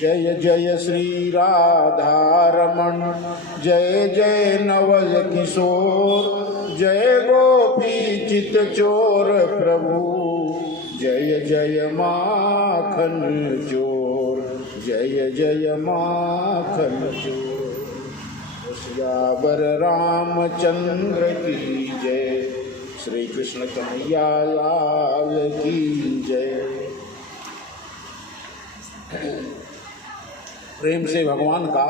जय जय श्री राधारमण, जय जय नवल किशोर, जय गोपी चित चोर प्रभु, जय जय माखन चोर, जय जय माखन चोर। सियावर रामचंद्र की जय, श्री कृष्ण कन्हैया लाल की जय। प्रेम से भगवान का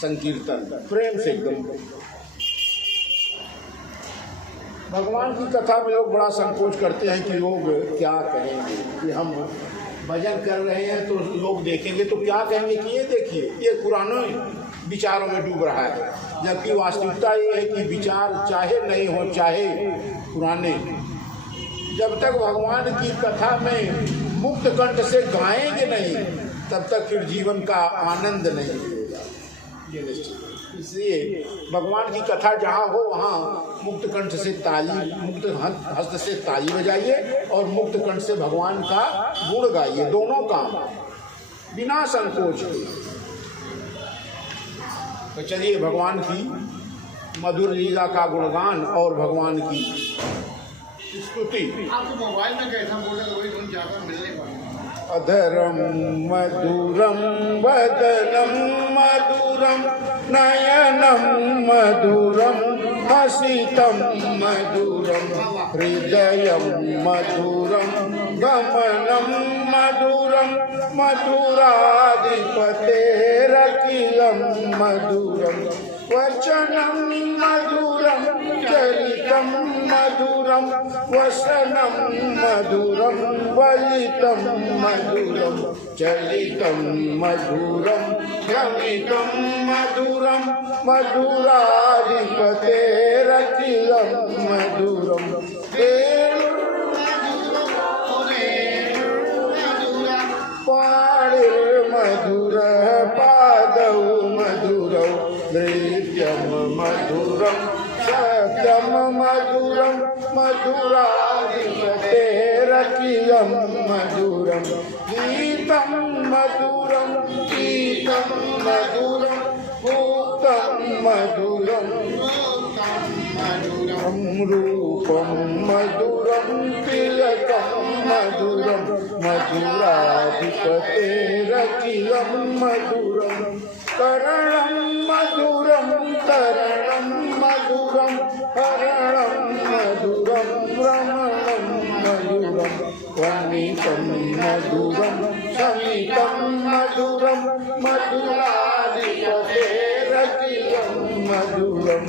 संकीर्तन, प्रेम से एकदम। भगवान की कथा में लोग बड़ा संकोच करते हैं कि लोग क्या कहेंगे, कि हम भजन कर रहे हैं तो लोग देखेंगे तो क्या कहेंगे कि ये देखिए ये पुराने विचारों में डूब रहा है। जबकि वास्तविकता ये है कि विचार चाहे नहीं हो, चाहे पुराने, जब तक भगवान की कथा में मुक्त कंठ से गाएंगे नहीं तब तक फिर जीवन का आनंद नहीं मिलेगा, ये निश्चित। इसलिए भगवान की कथा जहाँ हो वहाँ मुक्त कंठ से ताली, मुक्त हस्त से ताली बजाइए और मुक्त कंठ से भगवान का गुण गाइए, दोनों काम बिना संकोच के। तो चलिए भगवान की मधुर लीला का गुणगान और भगवान की स्तुति। आपको मोबाइल में कैसा बोले तो वही धुन जाकर मिलने पाएगा। अधरम मधुरम वदनम मधुरम नयनम मधुरम हसितम मधुरम हृदयम मधुरम गमनम मधुरम मधुराधिपतेरखिलम मधुरम वचनम मधुरम चरितम मधुरम वसनम मधुरम वलितम मधुरम चलितम मधुरम भ्रमितम मधुरम मधुराधिपतेरखिलम मधुरम पाणिर्मधुर पादौ मधुरौ नृत्यं मधुरं सत्यं मधुरं मधुराधिपतेरखिलं मधुरं गीतं मधुरं गीतं मधुरं मुक्तं मधुरं रूपं मधुरं तिलकं मधुरं मधुराधिपतेरखिलं मधुरं करणं मधुरं तरणं मधुरं हरणं मधुरं रमणं मधुरं वनितं मधुरं शमितं मधुरं मधुराधिपतेरखिलं मधुरं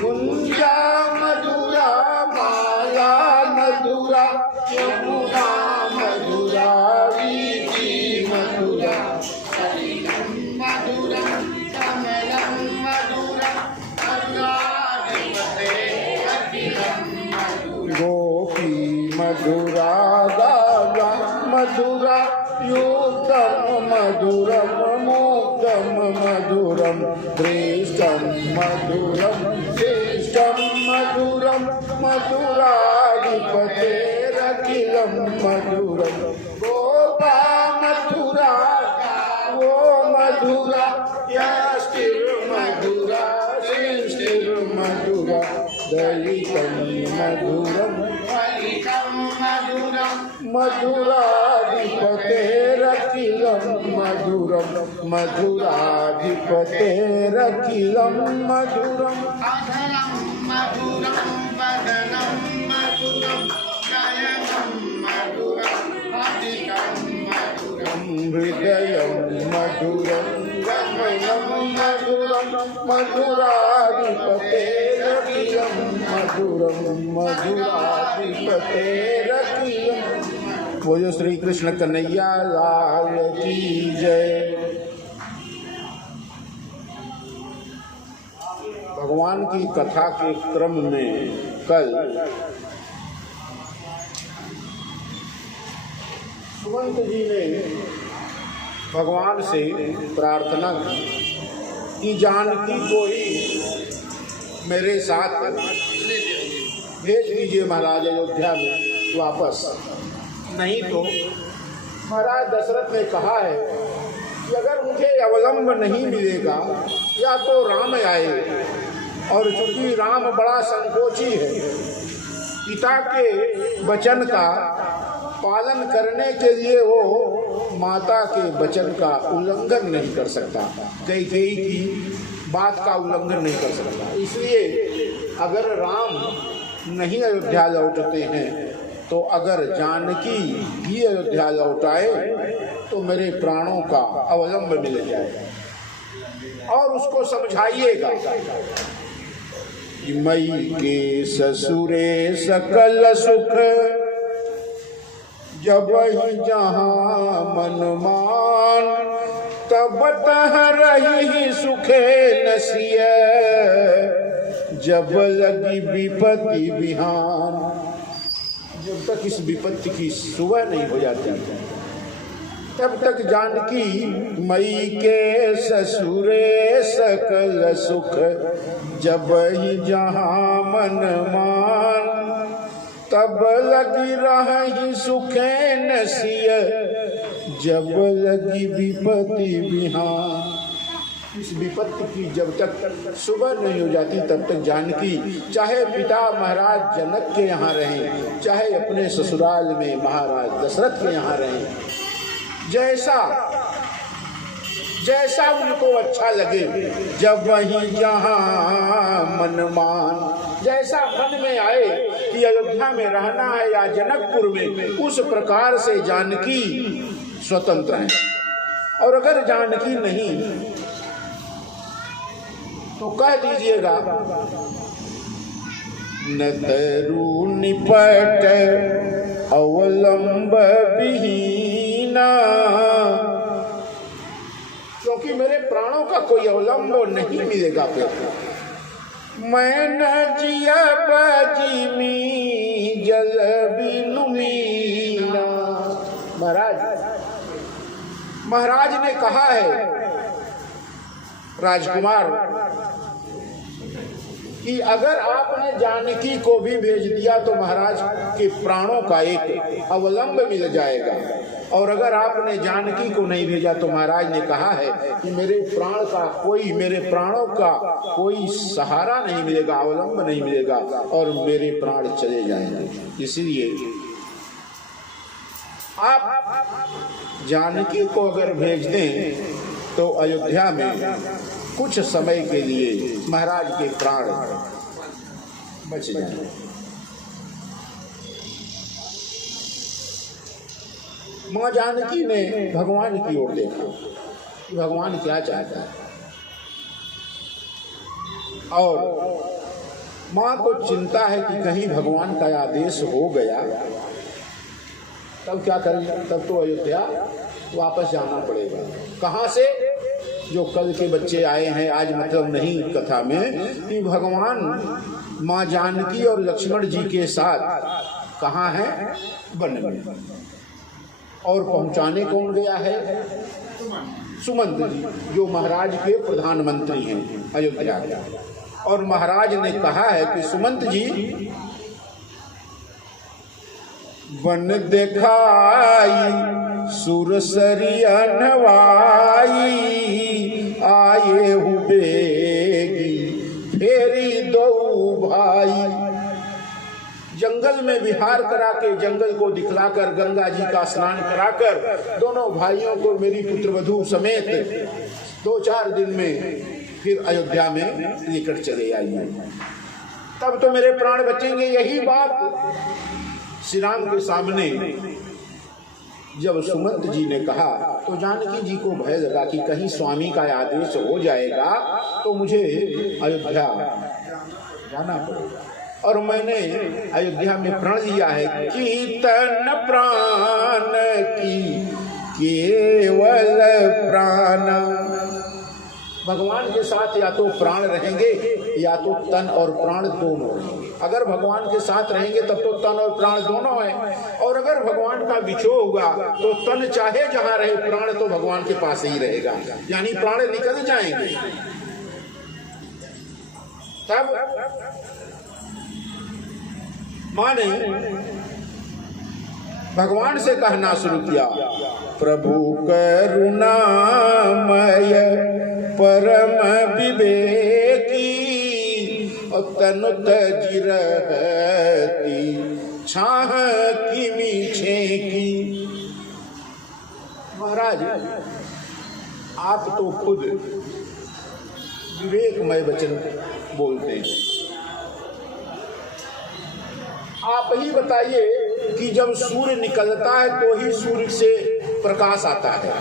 कुञ्जा मधुरा माला मधुरा यमुना मधुरा वीथि मधुरा सलिलं मधुरं कमलं मधुरं मधुराधिपतेरखिलं मधुरं गोपी मधुरा गागा मधुरा युक्तं मधुरं मुक्तं मधुरं दृष्टं मधुरं शिष्टं मधुरं मधुराधिपतेरखिलं मधुरं गोपा मधुरा वो मधुरा यष्टिर्मधुरा सृष्टिर्मधुरा दलितं मधुरं फलितं मधुरं मधुराधिपतेरखिलं मधुरं मधुराधिपतेरखिलं मधुरं अधरं मधुरं वदनं मधुरं नयनं मधुरं हसितं मधुरं हृदयं मधुरं गमनं मधुरं मधुराधिपतेरखिलं मधुरं मधुराधिपतेरखिलं। वो जो श्री कृष्ण कन्हैया लाल की जय। भगवान की कथा के क्रम में कल सुमंत जी ने भगवान से प्रार्थना की कि जानकी को ही मेरे साथ भेज दीजिए महाराज अयोध्या में वापस, नहीं तो महाराज दशरथ ने कहा है कि अगर मुझे अवलंब नहीं मिलेगा या तो राम आए, और चूंकि राम बड़ा संकोची है, पिता के वचन का पालन करने के लिए वो माता के वचन का उल्लंघन नहीं कर सकता, कैकेयी की बात का उल्लंघन नहीं कर सकता। इसलिए अगर राम नहीं अयोध्या लौटते हैं तो अगर जानकी भी अयोध्या लौटाए तो मेरे प्राणों का अवलंब मिल जाएगा। और उसको समझाइएगा कि मई के ससुरे सकल सुख, जब ही जहाँ मन मान, तब तह रही सुखे नसिय, जब लगी विपत्ति बिहान। जब तक इस विपत्ति की सुबह नहीं हो जाती तब तक जानकी मई के ससुरे सकल सुख, जब ही जहाँ मन मान, तब लगी रही सुखे नसिय, जब लगी विपत्ति बिहान। इस विपत्ति की जब तक सुबह नहीं हो जाती तब तक जानकी चाहे पिता महाराज जनक के यहाँ रहें, चाहे अपने ससुराल में महाराज दशरथ के यहाँ रहें, जैसा उनको अच्छा लगे, जब वहीं जहाँ मन मान, जैसा मन में आए कि अयोध्या में रहना है या जनकपुर में, उस प्रकार से जानकी स्वतंत्र है। और अगर जानकी नहीं तो कह दीजिएगा न तरु निपट अवलंब विहीना, क्योंकि मेरे प्राणों का कोई अवलंब नहीं मिलेगा। फिर मैं न जिया बजीमी जल बिनु मीना। महाराज ने कहा है राजकुमार कि अगर आपने जानकी को भी भेज दिया तो महाराज के प्राणों का एक अवलंब मिल जाएगा, और अगर आपने जानकी को नहीं भेजा तो महाराज ने कहा है कि मेरे प्राणों का कोई सहारा नहीं मिलेगा, अवलंब नहीं मिलेगा, और मेरे प्राण चले जाएंगे। इसलिए आप जानकी को अगर भेज दें तो अयोध्या में कुछ समय के लिए महाराज के प्राण बच जाएंगे। मां जानकी ने भगवान की ओर देखा कि भगवान क्या चाहता है, और मां को चिंता है कि कहीं भगवान का आदेश हो गया तब क्या करें, तब तो अयोध्या वापस जाना पड़ेगा। कहाँ से? जो कल के बच्चे आए हैं, आज मतलब नहीं कथा में, कि भगवान माँ जानकी और लक्ष्मण जी के साथ कहाँ है? वन में। और पहुँचाने कौन गया है? सुमंत जी, जो महाराज के प्रधानमंत्री हैं अयोध्या के। और महाराज ने कहा है कि सुमंत जी वन दिखाई सुरसरिया नवाई, आए हुबेगी फेरी दो भाई। जंगल में विहार करा के, जंगल को दिखलाकर, गंगा जी का स्नान कराकर दोनों भाइयों को मेरी पुत्रवधू समेत 2-4 दिन में फिर अयोध्या में लेकर चले आइए, तब तो मेरे प्राण बचेंगे। यही बात श्री राम के सामने जब सुमंत जी ने कहा तो जानकी जी को भय लगा कि कहीं स्वामी का आदेश हो जाएगा तो मुझे अयोध्या जाना पड़ेगा। और मैंने अयोध्या में प्रण लिया है कि तन प्राण की केवल प्राण। भगवान के साथ या तो प्राण रहेंगे या तो तन और प्राण दोनों रहेंगे। अगर भगवान के साथ रहेंगे तब तो तन और प्राण दोनों हैं, और अगर भगवान का विछोह होगा तो तन चाहे जहां रहे, प्राण तो भगवान के पास ही रहेगा, यानी प्राण निकल जाएंगे। तब मां ने भगवान से कहना शुरू किया, प्रभु करुणा मय परम विवेकी और तनु तजि रहती छाह की मीछे की। महाराज आप तो खुद विवेकमय वचन बोलते हैं। आप ही बताइए कि जब सूर्य निकलता है तो ही सूर्य से प्रकाश आता है,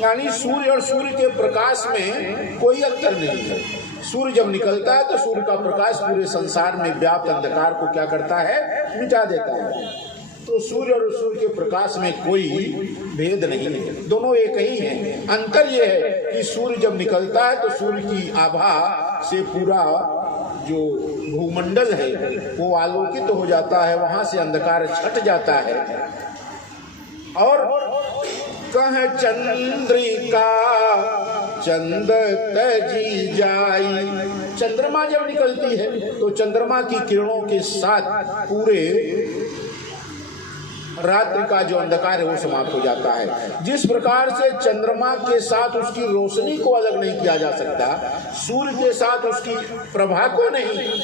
यानी सूर्य और सूर्य के प्रकाश में कोई अंतर नहीं है। सूर्य जब निकलता है तो सूर्य का प्रकाश पूरे संसार में व्याप्त अंधकार को क्या करता है, मिटा देता है। तो सूर्य और सूर्य के प्रकाश में कोई भेद नहीं है, दोनों एक ही हैं। अंतर यह है कि सूर्य जब निकलता है तो सूर्य की आभा से पूरा जो भूमंडल है वो आलोकित हो जाता है, वहां से अंधकार छट जाता है। और कह चंद्रिका चंद तजी जाई, चंद्रमा जब निकलती है तो चंद्रमा की किरणों के साथ पूरे रात्रि का जो अंधकार है वो समाप्त हो जाता है। जिस प्रकार से चंद्रमा के साथ उसकी रोशनी को अलग नहीं किया जा सकता, सूर्य के साथ उसकी प्रभा को नहीं,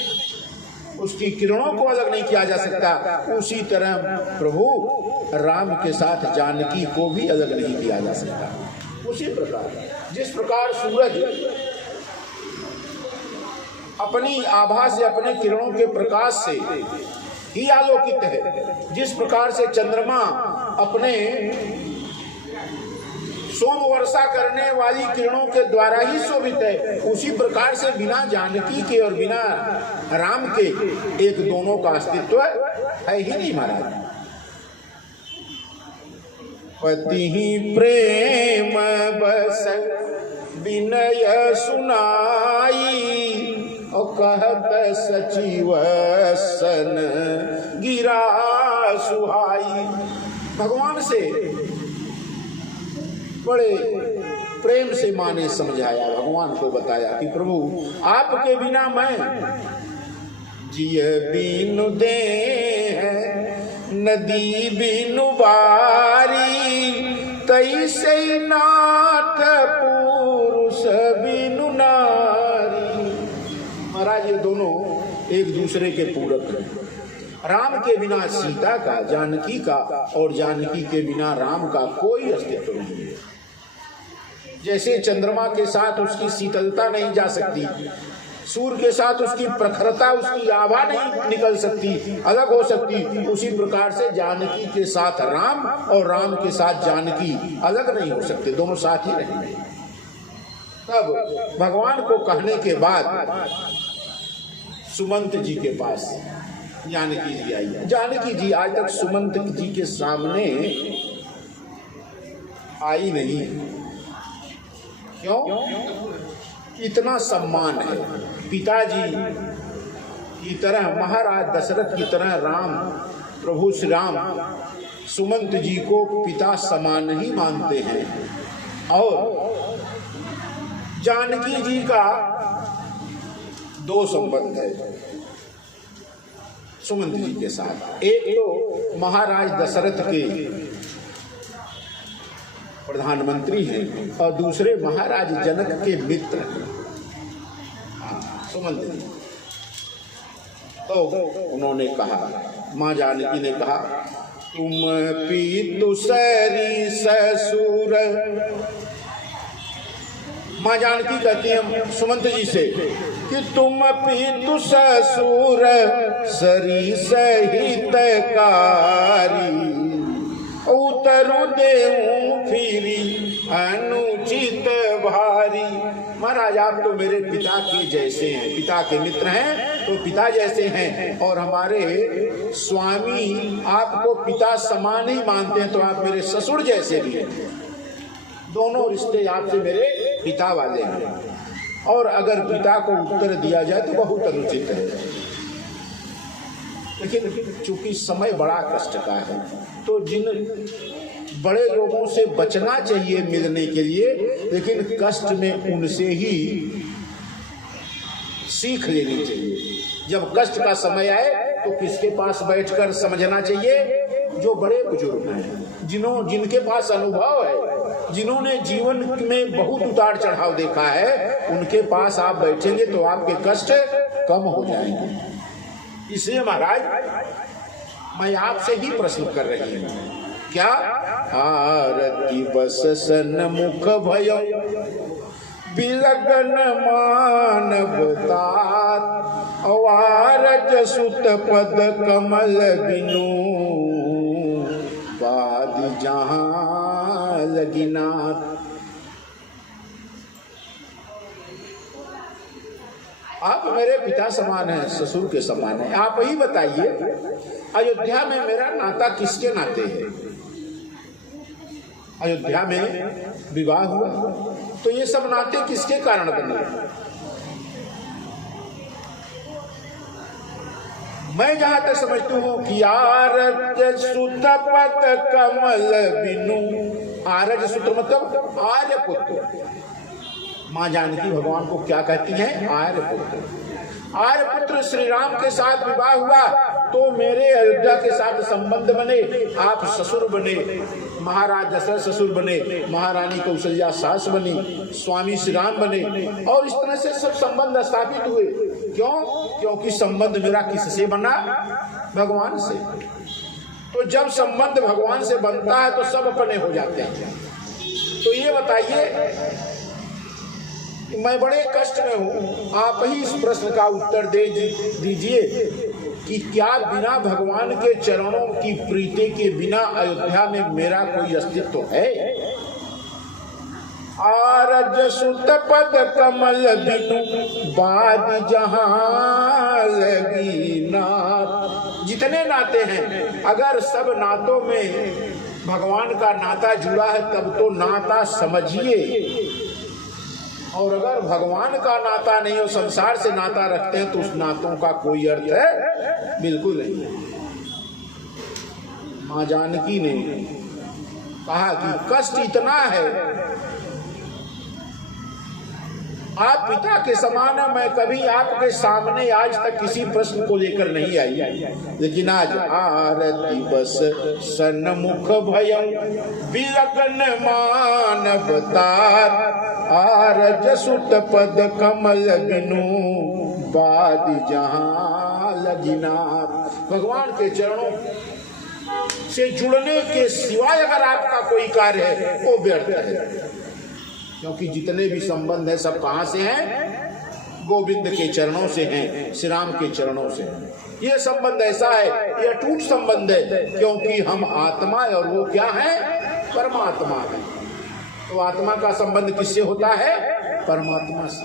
उसकी किरणों को अलग नहीं किया जा सकता, उसी तरह प्रभु राम के साथ जानकी को भी अलग नहीं किया जा सकता। उसी प्रकार जिस प्रकार सूरज अपनी आभा से, अपने किरणों के प्रकाश से ही आलोकित है, जिस प्रकार से चंद्रमा अपने सोम वर्षा करने वाली किरणों के द्वारा ही शोभित है, उसी प्रकार से बिना जानकी के और बिना राम के एक दोनों का अस्तित्व है ही नहीं महाराज। पति ही प्रेम बस विनय सुनाई और कहत सचिव सन गिरा सुहाई। भगवान से बड़े प्रेम से माँ ने समझाया, भगवान को बताया कि प्रभु आपके बिना मैं जिय बिनु दे नदी बिनु बारी तैसे नाथ पुरुष बिनु नारी। महाराज ये दोनों एक दूसरे के पूरक हैं। राम के बिना सीता का, जानकी का, और जानकी के बिना राम का कोई अस्तित्व नहीं है। जैसे चंद्रमा के साथ उसकी शीतलता नहीं जा सकती, सूर्य के साथ उसकी प्रखरता, उसकी आभा नहीं निकल सकती, अलग हो सकती, उसी प्रकार से जानकी के साथ राम और राम के साथ जानकी अलग नहीं हो सकते, दोनों साथ ही रहेंगे। तब भगवान को कहने के बाद सुमंत जी के पास जानकी जी आई। जानकी जी आज तक सुमंत जी के सामने आई नहीं। क्यों? इतना सम्मान है। पिताजी की तरह, महाराज दशरथ की तरह राम, प्रभु श्री राम सुमंत जी को पिता समान ही मानते हैं। और जानकी जी का दो संबंध है सुमंत जी के साथ। एक तो महाराज दशरथ के प्रधानमंत्री हैं और दूसरे महाराज जनक के मित्र हैं सुमंत जी। तो उन्होंने कहा, माँ जानकी ने कहा, तुम पीतु सरी ससुर। माँ जानकी कहती है सुमंत जी से कि तुम पीतु ससुर सरी सहित कारी उतरु देऊं फिरी अनुचित भारी। महाराज आप तो मेरे पिता के जैसे हैं, पिता के मित्र हैं तो पिता जैसे हैं, और हमारे स्वामी आपको पिता समान ही मानते हैं, तो आप मेरे ससुर जैसे भी हैं। दोनों रिश्ते आपसे मेरे पिता वाले हैं, और अगर पिता को उत्तर दिया जाए तो बहुत अनुचित है। लेकिन चूंकि समय बड़ा कष्ट का है, तो जिन बड़े लोगों से बचना चाहिए मिलने के लिए, लेकिन कष्ट में उनसे ही सीख लेनी चाहिए। जब कष्ट का समय आए तो किसके पास बैठकर समझना चाहिए? जो बड़े बुजुर्ग हैं, जिनके पास अनुभव है, जिन्होंने जीवन में बहुत उतार चढ़ाव देखा है, उनके पास आप बैठेंगे तो आपके कष्ट कम हो जाएंगे। इसलिए महाराज मैं आपसे ही प्रश्न कर रही हूँ, क्या आरती बस सन्मुख भयो बिलगन मानवता अवारज सुत पद कमल बिनु बाद जहां लगिना। आप मेरे पिता समान हैं, ससुर के समान हैं। आप ही बताइए, अयोध्या में मेरा नाता किसके नाते है? अयोध्या में विवाह हुआ तो ये सब नाते किसके कारण बने? मैं जहां तक समझती हूँ कि आरज सुत पद कमल बिनु, आरज सुत मतलब आर्य पुत्र। माँ जानकी भगवान को क्या कहती हैं? आर्य पुत्र। आर्य पुत्र श्री राम के साथ विवाह हुआ तो मेरे अयोध्या के साथ संबंध बने, आप ससुर बने, महाराज दशरथ ससुर बने, महारानी कौशल्या सास बनी, स्वामी श्री राम बने, और इस तरह से सब संबंध स्थापित हुए। क्यों? क्योंकि संबंध मेरा किससे बना? भगवान से। तो जब संबंध भगवान से बनता है तो सब अपने हो जाते हैं। तो ये बताइए, मैं बड़े कष्ट में हूँ, आप ही इस प्रश्न का उत्तर दे दीजिए कि क्या बिना भगवान के चरणों की प्रीति के बिना अयोध्या में मेरा कोई अस्तित्व है? आरज सुत पद कमल बिनु बाद जहां लगी नात। जितने नाते हैं, अगर सब नातों में भगवान का नाता जुड़ा है तब तो नाता समझिए, और अगर भगवान का नाता नहीं हो, संसार से नाता रखते हैं तो उस नातों का कोई अर्थ है बिल्कुल नहीं। माँ जानकी ने कहा कि कष्ट इतना है, आप पिता के समान है, मैं कभी आपके सामने आज तक किसी प्रश्न को लेकर नहीं आई, लेकिन आज आरती बस सन्मुख भयं बिलगन मानवतार आरज सुत पद कमल बिनु बाद जहां लगिना। भगवान के चरणों से जुड़ने के सिवाय अगर आपका कोई कार्य है वो व्यर्थ है, क्योंकि जितने भी संबंध है सब कहां से हैं? गोविंद के चरणों से हैं, श्री राम के चरणों से हैं। ये संबंध ऐसा है, ये अटूट संबंध है, क्योंकि हम आत्मा है और वो क्या है? परमात्मा है। तो आत्मा का संबंध किससे होता है? परमात्मा से।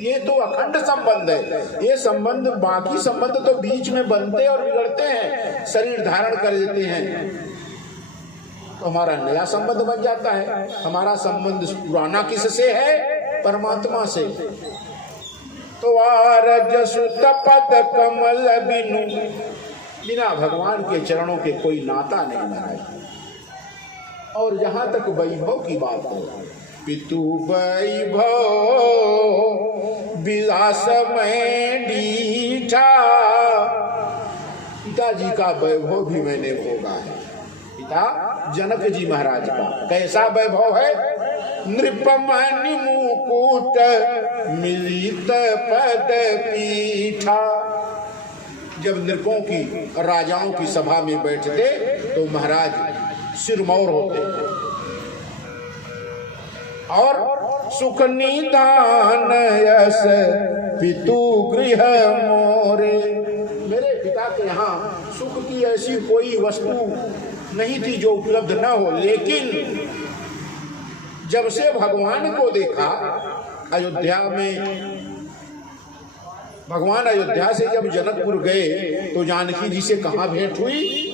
ये तो अखंड संबंध है। ये संबंध, बाकी संबंध तो बीच में बनते और बिगड़ते हैं, शरीर धारण कर लेते हैं तो हमारा नया संबंध बन जाता है। हमारा संबंध पुराना किससे है? परमात्मा से। तो आरज सुत पद कमल बिनु, बिना भगवान के चरणों के कोई नाता नहीं बनाए। और जहां तक वैभव की बात है, पितु वैभव विलास में डीठा, पिताजी का वैभव भी मैंने भोगा है। पिता जनक जी महाराज का कैसा वैभव है? नृपमणि मुकुट मिलित पद पीठा। जब नृपों की, राजाओं की सभा में बैठते तो महाराज सिरमौर होते और सुख निदान यस पितु गृह मोरे। मेरे पिता के यहाँ सुख की ऐसी कोई वस्तु नहीं थी जो उपलब्ध न हो, लेकिन जब से भगवान को देखा अयोध्या में, भगवान अयोध्या से जब जनकपुर गए तो जानकी जी से कहाँ भेंट हुई?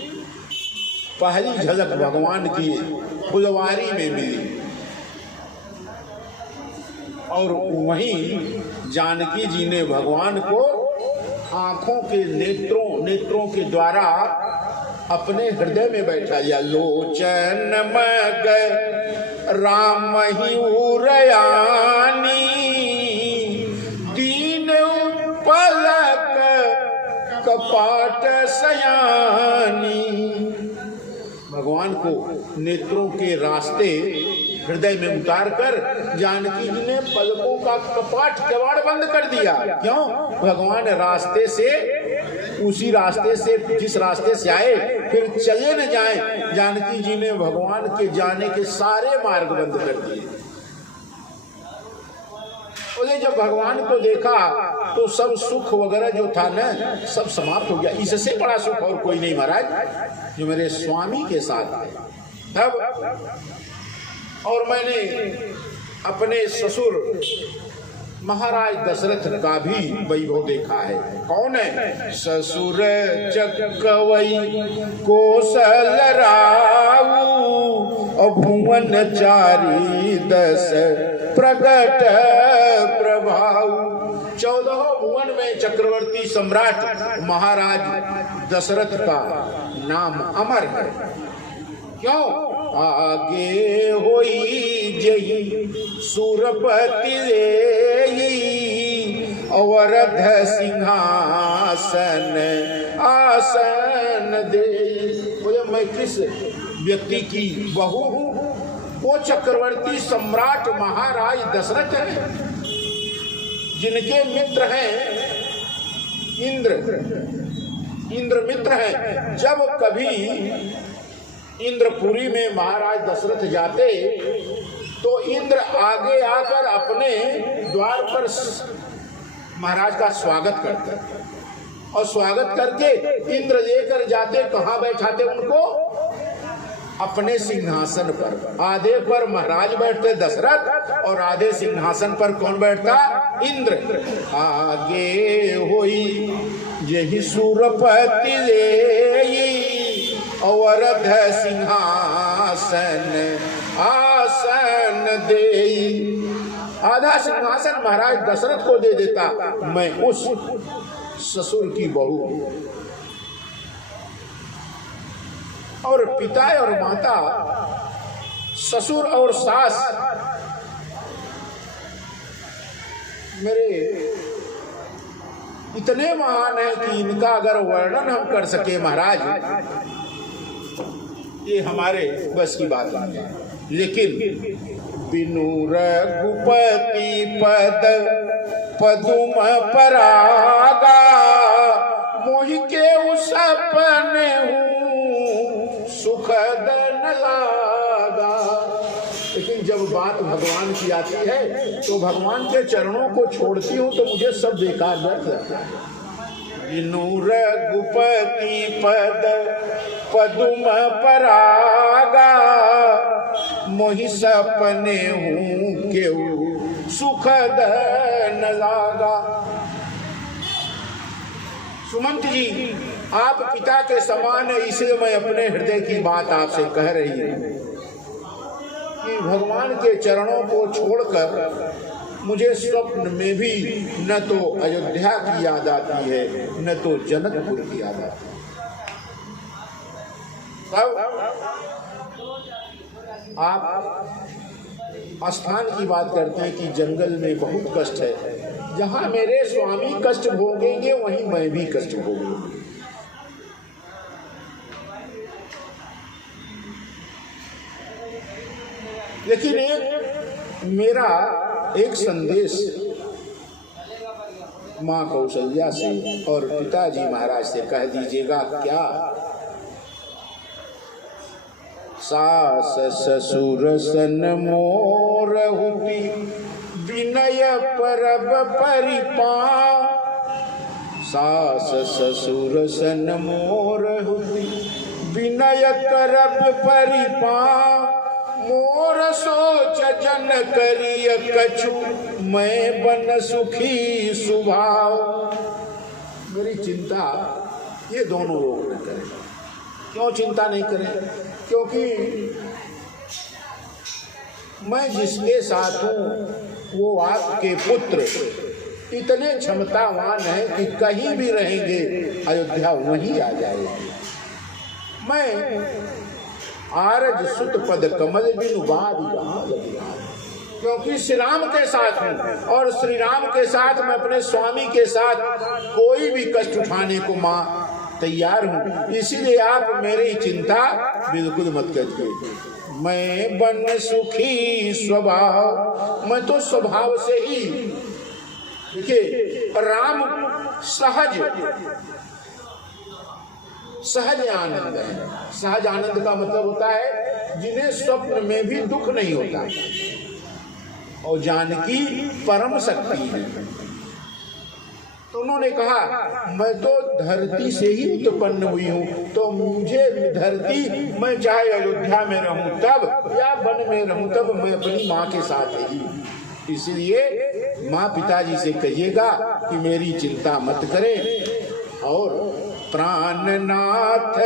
पहली झलक भगवान की फुलवारी में मिली, और वहीं जानकी जी ने भगवान को आंखों के नेत्रों के द्वारा अपने हृदय में बैठा लिया। लोचन मग राम ही उरयानी दीन पलक कपाट सयानी। भगवान को नेत्रों के रास्ते हृदय में उतार कर जानकी जी ने पलकों का कपाट कबाड़ बंद कर दिया। क्यों? भगवान रास्ते से, उसी रास्ते से, जिस रास्ते से आए फिर चले न जाएं। जानकी जी ने भगवान के जाने के सारे मार्ग बंद कर दिए। उन्हें जब भगवान को देखा तो सब सुख वगैरह जो था ना, सब समाप्त हो गया। इससे बड़ा सुख और कोई नहीं महाराज जो मेरे स्वामी के साथ है। तब और मैंने अपने ससुर महाराज दशरथ का भी वैभव देखा है। कौन है? ससुर चकवई कौशल राऊ भुवन चारी दस प्रगट प्रभाव। 14 भुवन में चक्रवर्ती सम्राट महाराज दशरथ का नाम अमर है। क्यों? आगे होई जई सुरपति अवरध सिंहासन आसन दे। बोले मैं किस व्यक्ति की बहू हूँ? वो चक्रवर्ती सम्राट महाराज दशरथ हैं, जिनके मित्र हैं इंद्र मित्र हैं। जब कभी इंद्रपुरी में महाराज दशरथ जाते तो इंद्र आगे आकर अपने द्वार पर महाराज का स्वागत करते और स्वागत करके इंद्र लेकर जाते। कहाँ बैठाते उनको? अपने सिंहासन पर। आधे पर महाराज बैठते दशरथ और आधे सिंहासन पर कौन बैठता? इंद्र। आगे होई यही सुरपति अवरध सिंहासन आसन दे। आधा सिंहासन महाराज दशरथ को दे देता। मैं उस ससुर की बहू और पिता और माता, ससुर और सास मेरे इतने महान है कि इनका अगर वर्णन हम कर सके महाराज, ये हमारे बस की बात नहीं है। लेकिन बिनु रघुपति पद पदुम परागा मोहि के सपने हूँ सुखद न लागा। लेकिन जब बात भगवान की आती है तो भगवान के चरणों को छोड़ती हूँ तो मुझे सब बेकार व्यर्थ लगता है। बिनु रघुपति पद पदुम परागा मोहि सपने हूँ केहू सुखद न लागा। सुमंत जी, आप पिता के समान है, इसलिए मैं अपने हृदय की बात आपसे कह रही हूँ कि भगवान के चरणों को छोड़कर मुझे स्वप्न में भी न तो अयोध्या की याद आती है न तो जनकपुर की याद आती है। तब आप स्थान की बात करते हैं कि जंगल में बहुत कष्ट है। जहां मेरे स्वामी कष्ट भोगेंगे वहीं मैं भी कष्ट भोगूंगा। लेकिन मेरा एक संदेश माँ कौशल्या से और पिताजी महाराज से कह दीजिएगा। क्या? सास ससुर सन मोर हुपी विनय परब परिपा। सास ससुर सन मोर हुपी विनय करब परिपा। मोर सोच जन करिय कछु मैं बन सुखी सुभाव। मेरी चिंता ये दोनों लोग न करें। क्यों चिंता नहीं करें? क्योंकि मैं जिसके साथ हूँ वो आपके पुत्र इतने क्षमतावान है कि कहीं भी रहेंगे अयोध्या वहीं आ जाएगी। मैं आरज सुत पद कमल बिनु बाद यहाँ लगी। क्योंकि श्री राम के साथ हूँ और श्री राम के साथ मैं अपने स्वामी के साथ कोई भी कष्ट उठाने को माँ तैयार हूँ। इसीलिए आप मेरी चिंता बिल्कुल मत करिए। मैं बन सुखी स्वभाव, मैं तो स्वभाव से ही, देखिए राम सहज आनंद है। सहज आनंद का मतलब होता है जिन्हें स्वप्न में भी दुख नहीं होता, और जानकी परम शक्ति है। तो उन्होंने कहा मैं तो धरती से ही उत्पन्न हुई हूँ, तो मुझे धरती, मैं चाहे अयोध्या में रहूं तब या वन में रहूं तब, मैं अपनी माँ के साथ ही। इसलिए माँ पिताजी से कहिएगा कि मेरी चिंता मत करें। और प्राणनाथ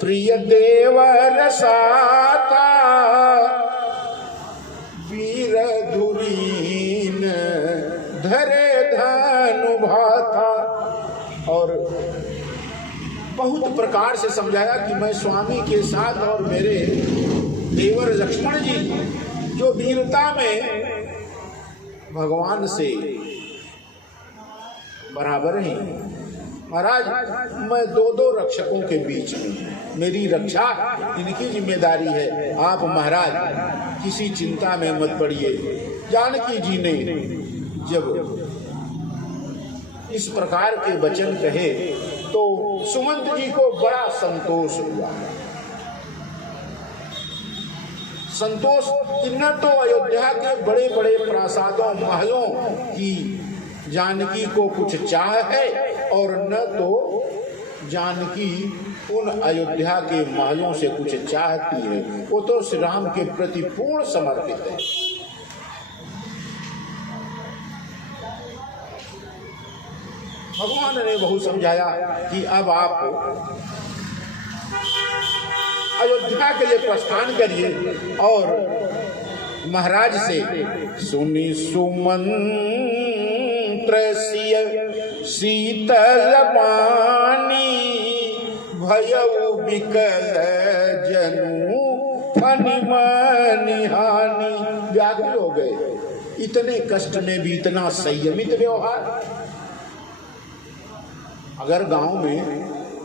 प्रिय देव रसाता वीर धुरीन धरे धनु भाता। और बहुत प्रकार से समझाया कि मैं स्वामी के साथ और मेरे देवर लक्ष्मण जी जो वीरता में भगवान से बराबर हैं। महाराज मैं दो रक्षकों के बीच में, मेरी रक्षा इनकी जिम्मेदारी है। आप महाराज किसी चिंता में मत पड़िए। जानकी जी ने जब इस प्रकार के वचन कहे तो सुमंत जी को बड़ा संतोष हुआ। संतोष न तो अयोध्या के बड़े बड़े प्रासादों महलों की जानकी को कुछ चाह है, और न तो जानकी उन अयोध्या के महलों से कुछ चाहती है। वो तो श्री राम के प्रति पूर्ण समर्पित है। भगवान ने बहुत समझाया कि अब आप अयोध्या के लिए प्रस्थान करिए। और महाराज से सुनी सुमंत्र शीतल पानी, भयउ विकल जनु फनि मनि हानि। व्याकुल हो गए। इतने कष्ट में भी इतना संयमित व्यवहार। अगर गांव में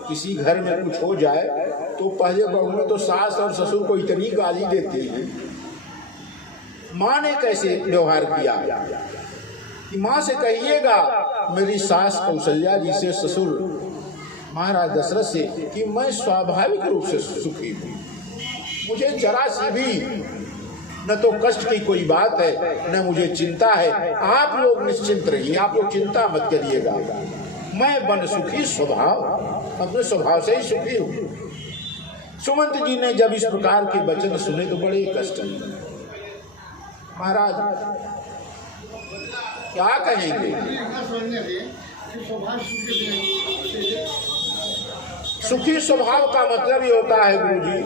किसी घर में कुछ हो जाए तो पहले बहू में तो सास और ससुर को इतनी गाली देती है। माँ ने कैसे व्यवहार किया कि माँ से कहिएगा मेरी सास कौशल्या जी से, ससुर महाराज दशरथ से, कि मैं स्वाभाविक रूप से सुखी हूँ, मुझे जरा सी भी न तो कष्ट की कोई बात है न मुझे चिंता है। आप लोग निश्चिंत रहिए, आप लोग चिंता मत करिएगा। मैं बन सुखी स्वभाव, अपने स्वभाव से ही सुखी हूँ। सुमंत जी ने जब इस प्रकार के वचन सुने तो बड़े कष्ट में। महाराज क्या कहेंगे? सुखी स्वभाव का मतलब ये होता है गुरुजी,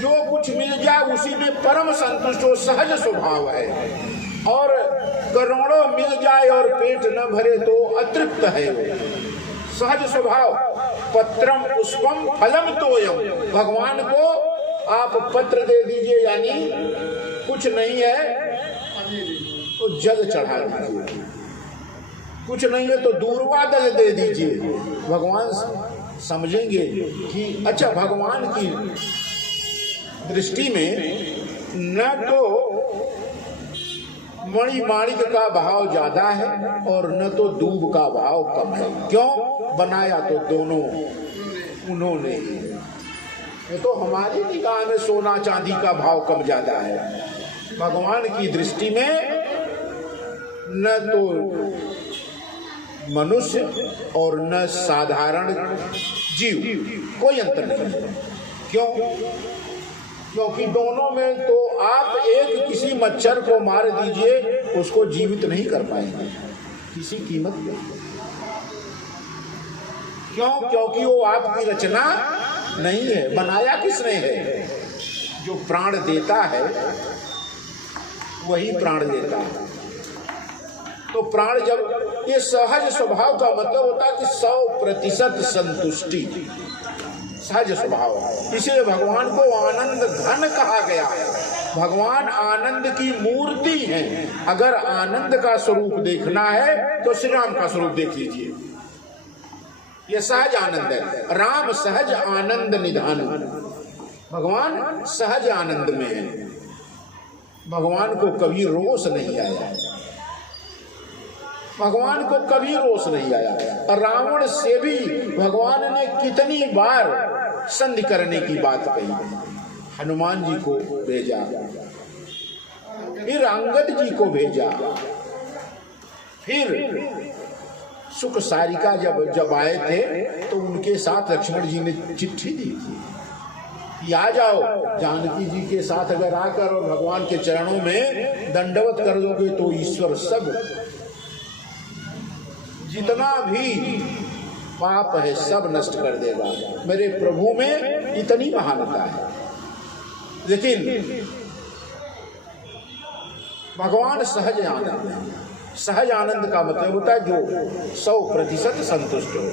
जो कुछ मिल जाए उसी में परम संतुष्ट हो, सहज स्वभाव है। और करोड़ों मिल जाए और पेट न भरे तो अतृप्त है वो, सहज स्वभाव। पत्रम पुष्पम फलम तोयम, भगवान को आप पत्र दे दीजिए, यानी कुछ नहीं है तो जल चढ़ा दीजिए, कुछ नहीं है तो दूर्वा दल दे दीजिए। भगवान समझेंगे कि अच्छा, भगवान की दृष्टि में न तो मणि माणिक का भाव ज्यादा है और न तो दूब का भाव कम है। क्यों? बनाया तो दोनों उन्होंने। ये तो हमारी निगाह में सोना चांदी का भाव कम ज्यादा है, भगवान की दृष्टि में न तो मनुष्य और न साधारण जीव कोई अंतर नहीं। क्यों? क्योंकि दोनों में तो आप एक किसी मच्छर को मार दीजिए, उसको जीवित नहीं कर पाएंगे किसी कीमत पे। क्यों? क्योंकि वो आपकी रचना नहीं है। बनाया किसने है? जो प्राण देता है वही प्राण देता है। तो प्राण जब, ये सहज स्वभाव का मतलब होता है कि 100% संतुष्टि, सहज स्वभाव। इसलिए भगवान को आनंद घन कहा गया है। भगवान आनंद की मूर्ति है। अगर आनंद का स्वरूप देखना है तो श्री राम का स्वरूप देख लीजिए, ये सहज आनंद है। राम सहज आनंद निधान। भगवान सहज आनंद में है, भगवान को कभी रोष नहीं आया, भगवान को कभी रोष नहीं आया। रावण से भी भगवान ने कितनी बार संधि करने की बात कही, हनुमान जी को भेजा, फिर अंगद जी को भेजा, फिर सुख सारिका जब आए थे तो उनके साथ लक्ष्मण जी ने चिट्ठी दी थी कि आ जाओ, जानकी जी के साथ अगर आकर और भगवान के चरणों में दंडवत कर दोगे तो ईश्वर सब जितना भी पाप है सब नष्ट कर देगा। मेरे प्रभु में इतनी महानता है। लेकिन भगवान सहज आनंद है। सहज आनंद का मतलब होता है जो 100% संतुष्ट हो।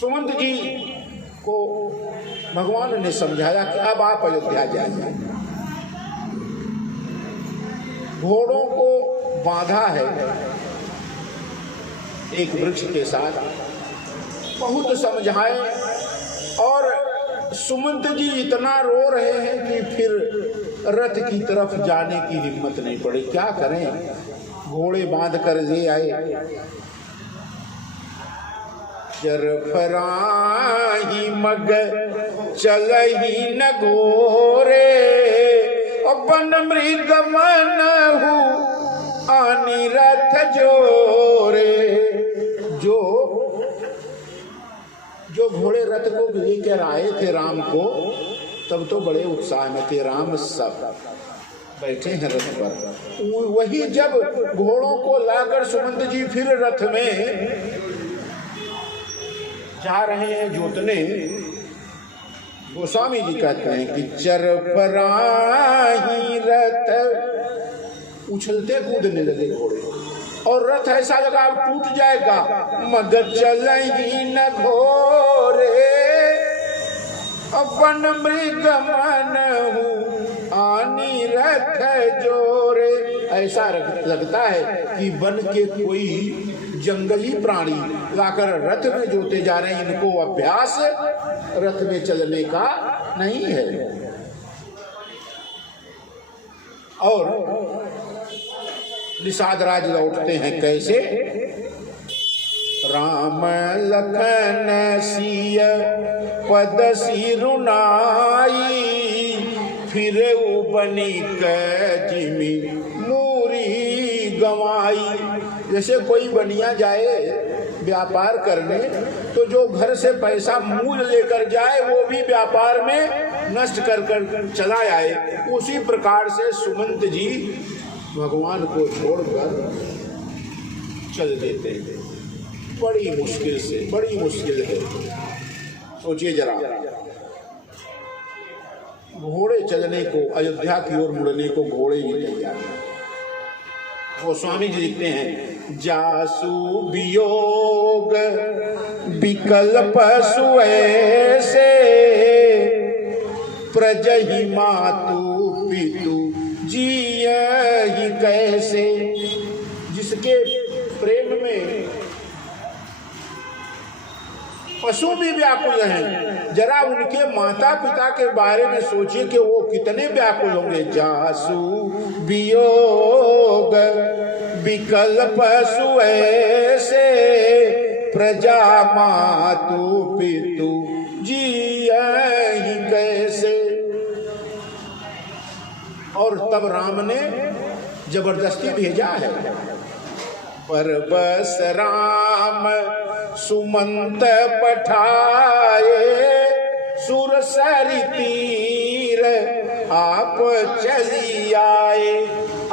सुमंत जी को भगवान ने समझाया कि अब आप अयोध्या जाइए। घोड़ों को बांधा है एक वृक्ष के साथ, बहुत समझाए और सुमंत जी इतना रो रहे हैं कि फिर रथ की तरफ जाने की हिम्मत नहीं पड़ी। क्या करें, घोड़े बांध कर ले आए। चरफराही मग चलही न घोरे, अपन मृग मनहु आनी रथ जोरे। जो घोड़े रथ को लेकर आए थे राम को, तब तो बड़े उत्साह में थे। राम सब बैठे हैं रथ पर। वही जब घोड़ों को लाकर सुमंत जी फिर रथ में जा रहे हैं जोतने, गोस्वामी जी कहते हैं कि चरफराही रथ, उछलते कूदने लगे घोड़े और रथ ऐसा लगा अब टूट जाएगा। मगर चलही न घोरे, अपन मृग मनहु आनी रथ जोरे। ऐसा लगता है कि बन के कोई जंगली प्राणी लाकर रथ में जोते जा रहे हैं। इनको अभ्यास रथ में चलने का नहीं है। और निषाद राज लौटते हैं कैसे? राम लखन सिय पद सिरुनाई, फिर बनी जिमी मूरी गवाई। जैसे कोई बनिया जाए व्यापार करने तो जो घर से पैसा मूल लेकर जाए वो भी व्यापार में नष्ट कर चला आए, उसी प्रकार से सुमंत जी भगवान को छोड़कर चल देते हैं। बड़ी मुश्किल से, बड़ी मुश्किल है। सोचिए जरा, घोड़े चलने को, अयोध्या की ओर मुड़ने को घोड़े ही तैयार। वो स्वामी जी लिखते हैं, जासु वियोग विकल्प सुऐसे, प्रजहि मातु पितु जियहि कैसे। जिसके प्रेम में पशु भी व्याकुल हैं, जरा उनके माता पिता के बारे में सोचिए कि वो कितने व्याकुल होंगे। जासु वियोग विकल्प सुऐसे, प्रजा मातु पितु जियहि कैसे। और तब राम ने जबरदस्ती भेजा है। परबस राम सुमंत पठाए, सुरसरी तीर आप चली आए।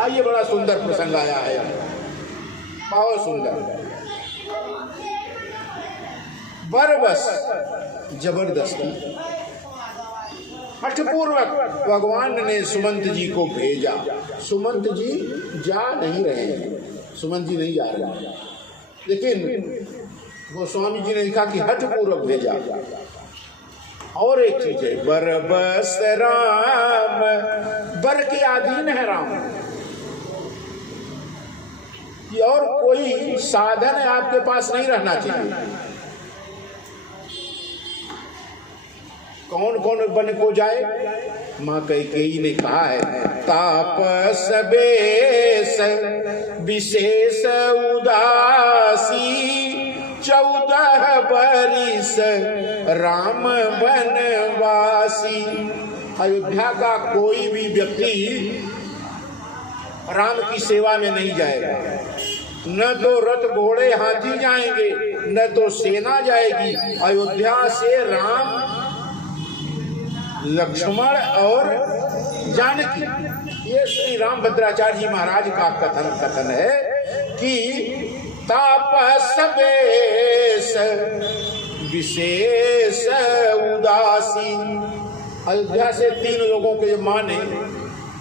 ये बड़ा सुंदर प्रसंग आया है, बहुत सुंदर। बरबस जबरदस्ती, हठपूर्वक भगवान ने सुमंत जी को भेजा। सुमंत जी जा नहीं रहे हैं, सुमंत जी नहीं जा रहे हैं, लेकिन गोस्वामी जी ने लिखा कि हठपूर्वक भेजा। और एक चीज है, बरबस राम, बर के अधीन है राम। कि और कोई साधन आपके पास नहीं रहना चाहिए। कौन कौन बन को जाए? माँ कैकेयी ने कहा है, तापस बेस विशेष उदासी 14 बरिस राम बनवासी। अयोध्या का कोई भी व्यक्ति राम की सेवा में नहीं जाएगा। न तो रथ घोड़े हाथी जाएंगे, न तो सेना जाएगी। अयोध्या से राम, लक्ष्मण और जानकी, ये श्री रामभद्राचार्य जी महाराज का कथन है कि तापस बेस विशेष उदासी। अयोध्या से 3 लोगों के माने,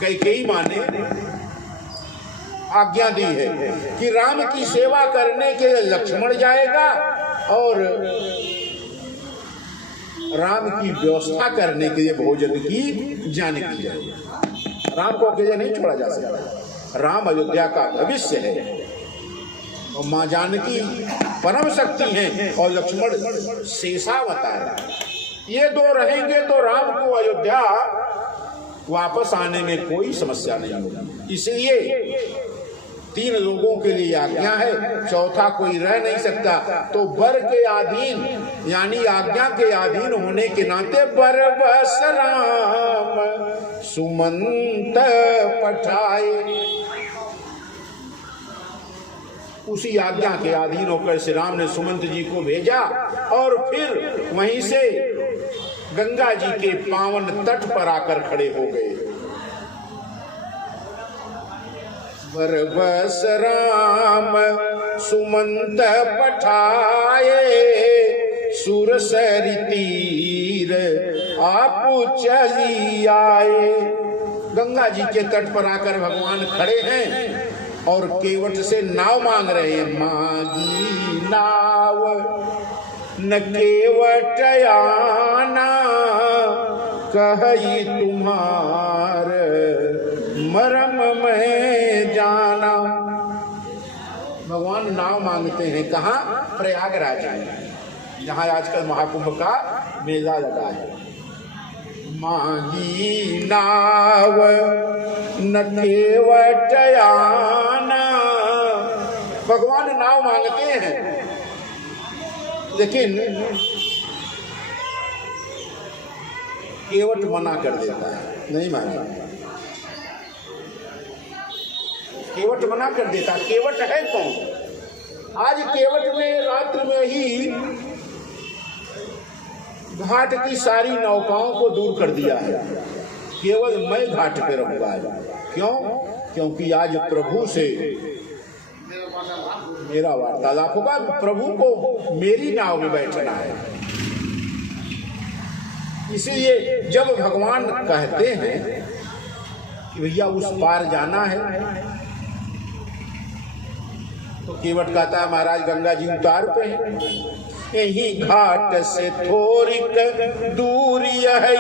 कैकेयी माने आज्ञा दी है कि राम की सेवा करने के लिए लक्ष्मण जाएगा और राम की व्यवस्था करने के लिए भोजन की जानकी जाएगी। राम को अकेले नहीं छोड़ा जा सकता। राम अयोध्या का भविष्य है और माँ जानकी परम शक्ति है और लक्ष्मण शेषावतार है। ये 2 रहेंगे तो राम को अयोध्या वापस आने में कोई समस्या नहीं होगी। इसलिए 3 लोगों के लिए आज्ञा है, चौथा कोई रह नहीं सकता। तो वर के अधीन यानी आज्ञा के अधीन होने के नाते बरबस राम सुमंत पठाए। उसी आज्ञा के अधीन होकर श्री राम ने सुमंत जी को भेजा और फिर वहीं से गंगा जी के पावन तट पर आकर खड़े हो गए। बरबस राम सुमंत पठाए सुरसरी तीर आप चली आए। गंगा जी के तट पर आकर भगवान खड़े हैं और केवट से नाव मांग रहे हैं। मांगी नाव न केवट आना कही तुम्हार मरम में जाना। भगवान नाव मांगते हैं कहाँ? प्रयागराज में, जहाँ आजकल महाकुंभ का मेला लगा है। मांगी नाव न केवट आना, भगवान नाव मांगते हैं लेकिन केवट मना कर देता है, नहीं मांगा। केवट मना कर देता। केवट है कौन? आज केवट ने रात्र में ही घाट की सारी नौकाओं को दूर कर दिया है। केवल मैं घाट पे रहूंगा। क्यों? क्योंकि आज प्रभु से मेरा वार्तालाप होगा। प्रभु को मेरी नाव में बैठना है। इसीलिए जब भगवान कहते हैं कि भैया उस पार जाना है तो केवट कहता है महाराज गंगा जी उतार पे है। यही घाट से थोड़ी दूरी है,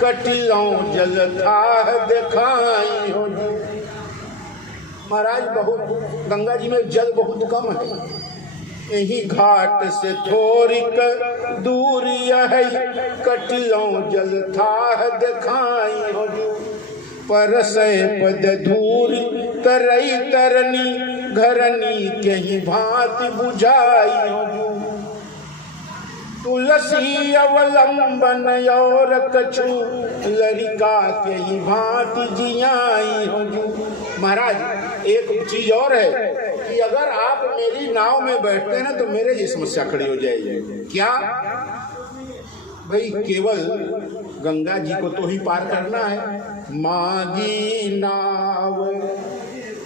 कटिलों जल था दिखाई हो। महाराज बहुत गंगा जी में जल बहुत कम है। यही घाट से थोड़ी दूरी है, कटिलों जल था दिखाई हो। परसे पद धूरी तरई तरनी, घरनी कहीं भांति बुझाई हो। तुलसी अवलंबन और कछु, लड़का के ही भांति जियाई हो। महाराज एक चीज और है कि अगर आप मेरी नाव में बैठते हैं ना तो मेरे ये समस्या खड़ी हो जाएगी। क्या? भाई केवल गंगा जी को तो ही पार करना है। मांगी नाव,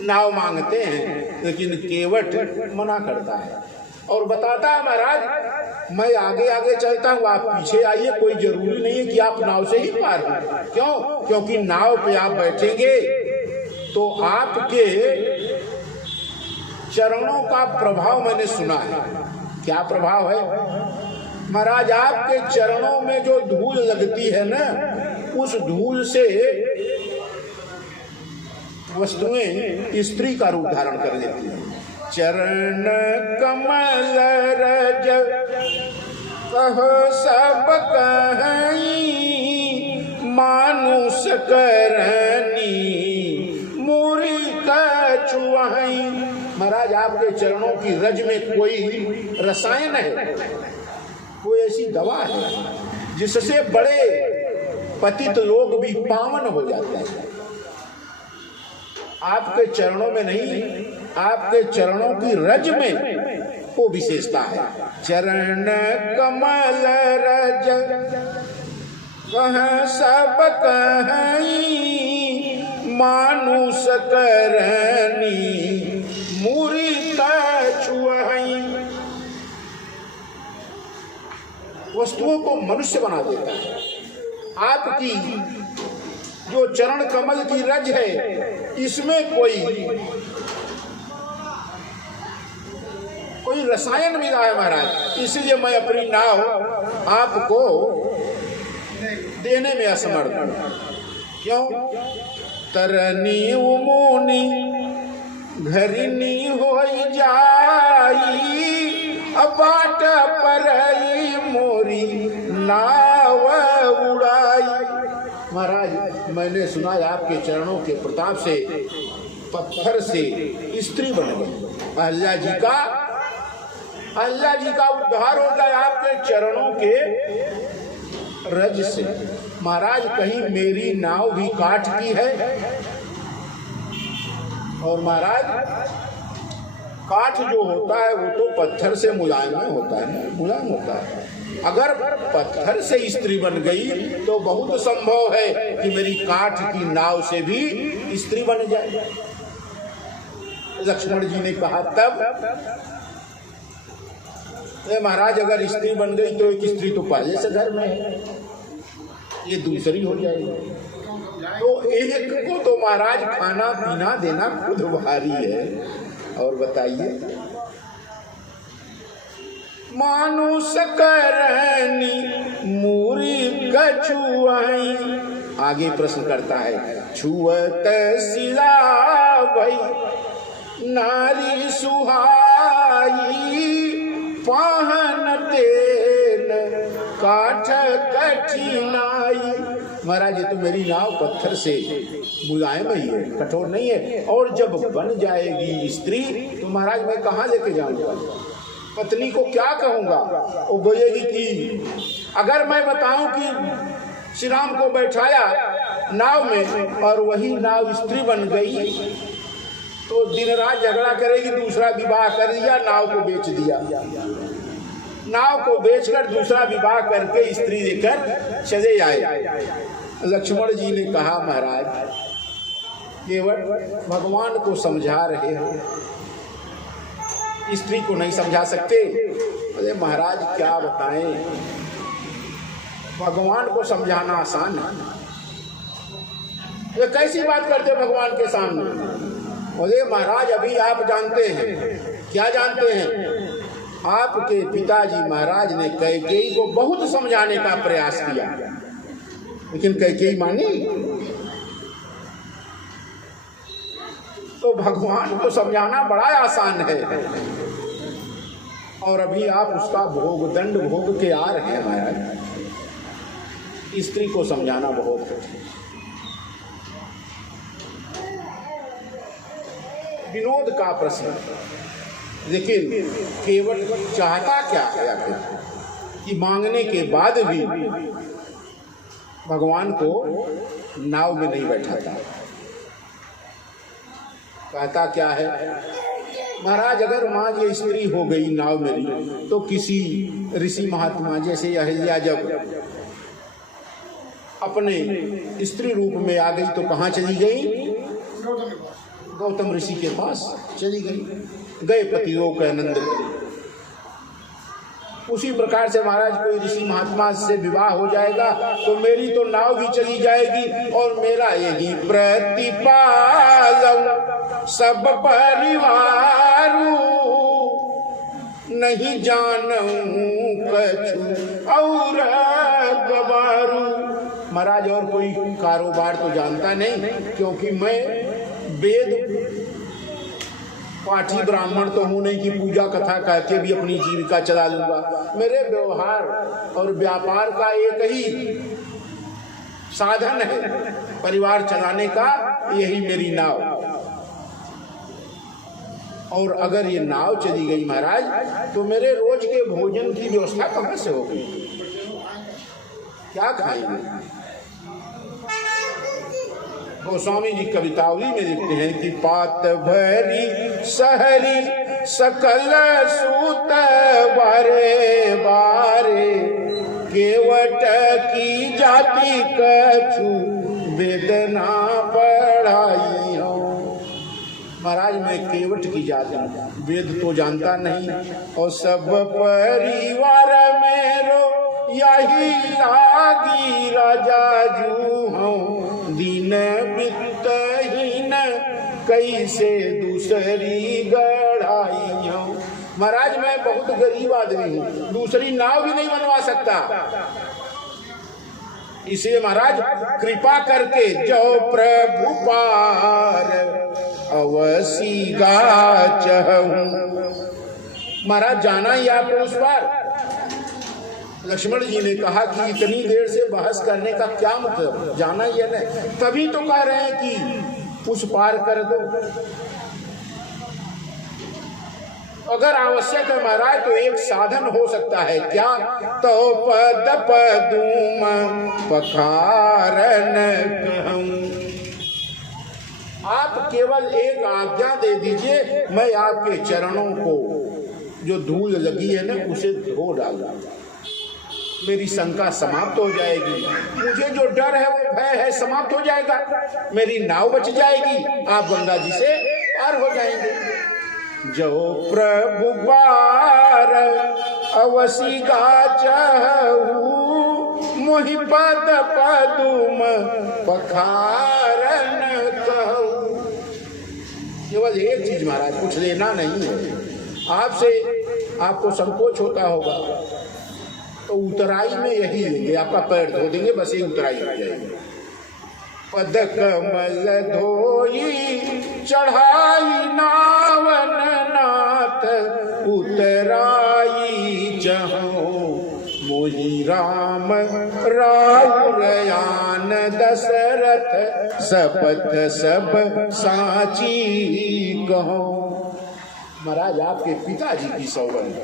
नाव मांगते हैं लेकिन केवट मना करता है और बताता है महाराज मैं आगे आगे चलता हूँ, आप पीछे आइए। कोई जरूरी नहीं है कि आप नाव से ही पार हो। क्यों? क्योंकि नाव पे आप बैठेंगे तो आपके चरणों का प्रभाव मैंने सुना है। क्या प्रभाव है? महाराज आपके चरणों में जो धूल लगती है ना, उस धूल से वस्तुएं स्त्री का रूप धारण कर लेती हैं। चरण कमल रज कहो सब कहीं, मानुष करनी मूरी कछुआई। महाराज आपके चरणों की रज में कोई रसायन है, कोई ऐसी दवा है जिससे बड़े पतित लोग भी पावन हो जाते हैं। आपके चरणों में नहीं, आपके चरणों की रज में वो विशेषता है। चरण कमल रज कह सब कहीं, मानुष करनी मूरी कछुआई। वस्तुओं को मनुष्य बना देता है। आपकी जो चरण कमल की रज है, इसमें कोई रसायन मिला है महाराज, इसलिए मैं अपनी नाव आपको देने में असमर्थ हूं। क्यों? तरनी उमोनी घरिनी हो जाई, अबाट परई मोरी नाव उड़ाई। महाराज मैंने सुना है आपके चरणों के प्रताप से पत्थर से स्त्री बन गई। अहल्या जी का उद्धार होता है आपके चरणों के रज से। महाराज कहीं मेरी नाव भी काठ की है? और महाराज काठ जो होता है वो तो पत्थर से मुलायम होता है, मुलायम होता है। अगर पत्थर से स्त्री बन गई तो बहुत संभव है कि मेरी काठ की नाव से भी स्त्री बन जाए। लक्ष्मण जी ने कहा तब महाराज अगर स्त्री बन गई तो एक स्त्री तो पहले से घर में है, ये दूसरी हो जाएगी। तो एक को तो महाराज खाना पीना देना खुद भारी है। और बताइए, मानुष करनी मूरी कछुआई। आगे प्रश्न करता है, छुअत सिला भई नारी सुहाई, पाहन तेल काठ कठिनाई। महाराज ये तो मेरी नाव पत्थर से मुलायम ही है, कठोर नहीं है। और जब बन जाएगी स्त्री तो महाराज मैं कहाँ लेके जाऊंगा? पत्नी को क्या कहूंगा? वो बोलेगी कि अगर मैं बताऊं कि श्री राम को बैठाया नाव में और वही नाव स्त्री बन गई तो दिन रात झगड़ा करेगी, दूसरा विवाह कर दिया, नाव को बेच दिया। नाव को बेचकर दूसरा विवाह करके स्त्री लेकर चले आए। लक्ष्मण जी ने कहा महाराज केवल भगवान को समझा रहे हो, स्त्री को नहीं समझा सकते। अरे महाराज क्या बताएं, भगवान को समझाना आसान है। ये कैसी बात करते हो भगवान के सामने? अरे महाराज अभी आप जानते हैं, क्या जानते हैं? आपके पिताजी महाराज ने कैकेयी को बहुत समझाने का प्रयास किया, लेकिन कैकेयी मानी। तो भगवान को समझाना बड़ा आसान है और अभी आप उसका भोग दंड भोग के आ रहे हैं महाराज। स्त्री को समझाना बहुत कठिन। विनोद का प्रश्न, लेकिन केवल चाहता क्या है आखिर कि मांगने के बाद भी भगवान को नाव में नहीं बैठाता। कहता क्या है महाराज, अगर माँ ये स्त्री हो गई नाव मेरी तो किसी ऋषि महात्मा जैसे अहिल्या जब अपने स्त्री रूप में आ गई तो कहाँ चली गई? गौतम ऋषि के पास चली गई, गए पतिलोक के आनंद में। उसी प्रकार से महाराज कोई ऋषि महात्मा से विवाह हो जाएगा तो मेरी तो नाव भी चली जाएगी और मेरा यही प्रतिपाल सब परिवारू, नहीं जानूं कछु और गवारू। महाराज और कोई कारोबार तो जानता नहीं, क्योंकि मैं वेद पाठी ब्राह्मण तो हूँ नहीं कि पूजा कथा कह के भी अपनी जीविका चला लूंगा। मेरे व्यवहार और व्यापार का एक ही साधन है परिवार चलाने का, यही मेरी नाव। और अगर ये नाव चली गई महाराज तो मेरे रोज के भोजन की व्यवस्था कहाँ से होगी? क्या खाएंगे? गोस्वामी जी कवितावली में लिखते हैं कि पात भरी सहरी सकल सूत बारे बारे केवट की जाति कछु वेदना बढ़ाई हो। महाराज मैं केवट की जाति वेद तो जानता नहीं, और सब परिवार मेरो यही लागी राजा जू हूँ दीन वित्तहीन कैसे दूसरी गढ़ाई हूँ। महाराज मैं बहुत गरीब आदमी हूँ, दूसरी नाव भी नहीं बनवा सकता। इसलिए महाराज कृपा करके जो प्रभु पार अवसी गा चहूं। महाराज जाना ही आपको उस पार। लक्ष्मण जी ने कहा कि इतनी देर से बहस करने का क्या मतलब, जाना ही है ना, तभी तो कह रहे हैं कि उस पार कर दो। अगर आवश्यक है महाराज तो एक साधन हो सकता है, क्या? तो पद पदूम पखारन कहूं। आप केवल एक आज्ञा दे दीजिए, मैं आपके चरणों को जो धूल लगी है ना उसे धो डालूंगा, मेरी शंका समाप्त हो जाएगी, मुझे जो डर है वो भय है समाप्त हो जाएगा, मेरी नाव बच जाएगी, आप गंगा जी से पार हो जाएंगे। जो प्रभु बार अवसी गा चहूं मोहि पद पदुम पखारन कहूं। केवल एक चीज महाराज, कुछ लेना नहीं है आपसे, आपको संकोच होता होगा तो उतराई में यही लेंगे, आपका पैर धो देंगे, बस ये उतराई हो जाएगी। पद कमल धोई चढ़ाई नावन नाथ उतराई चहूं मोहि राम राउरयान दशरथ सपथ सब साची कहो। महाराज आपके पिताजी की सौगंध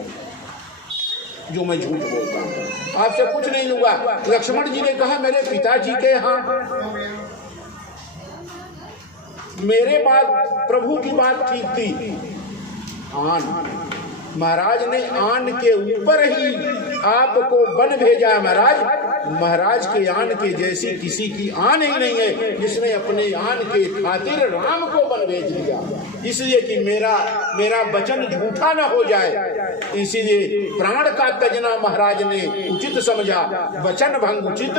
जो मैं झूठ बोलता हूँ, आपसे कुछ नहीं लूंगा। लक्ष्मण जी ने कहा मेरे पिताजी के यहाँ मेरे बात प्रभु की बात ठीक थी, आन महाराज ने आन के ऊपर ही आपको बन भेजा। महाराज के आन के जैसी किसी की आन ही नहीं है जिसने अपने आन के खातिर राम को बन भेज दिया, इसलिए कि मेरा वचन झूठा न हो जाए, इसीलिए प्राण का तजना महाराज ने उचित समझा, वचन भंग उचित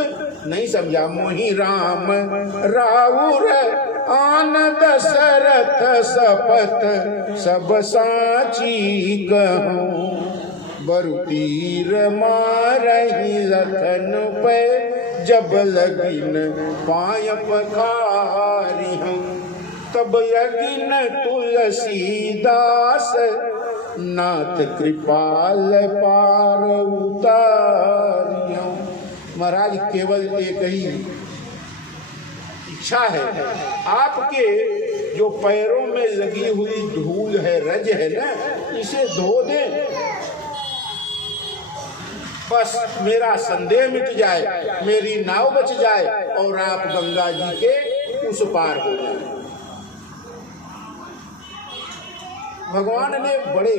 नहीं समझा। मोहि राम राउर आन दशरथ सपथ सब साची कहूं बरु तीर मारही रतन पे जब लगिन पाय पखारी हूं तब लगिन तुलसीदास नाथ कृपाल पार उतारियों। महाराज केवल एक ही इच्छा है, आपके जो पैरों में लगी हुई धूल है, रज है ना, इसे धो दें, बस मेरा संदेह मिट जाए, मेरी नाव बच जाए और आप गंगा जी के उस पार हो जाए। भगवान ने बड़े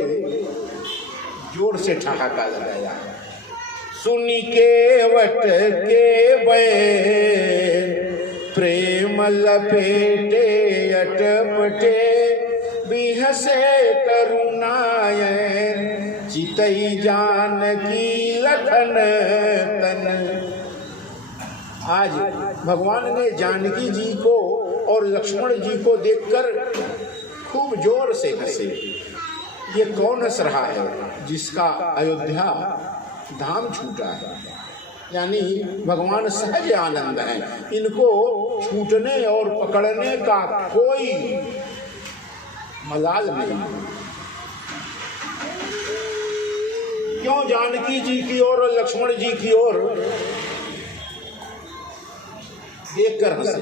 जोर से ठहाका लगाया, सुनी केवट के बैन प्रेम लपेटे अटपटे बिहसे करुणायन चितई जानकी लखन तन। आज भगवान ने जानकी जी को और लक्ष्मण जी को देखकर खूब जोर से हंसे। ये कौन हंस रहा है? जिसका अयोध्या धाम छूटा है, यानी भगवान सहज आनंद है, इनको छूटने और पकड़ने का कोई मलाल नहीं। क्यों जानकी जी की ओर और लक्ष्मण जी की ओर देखकर हंसे?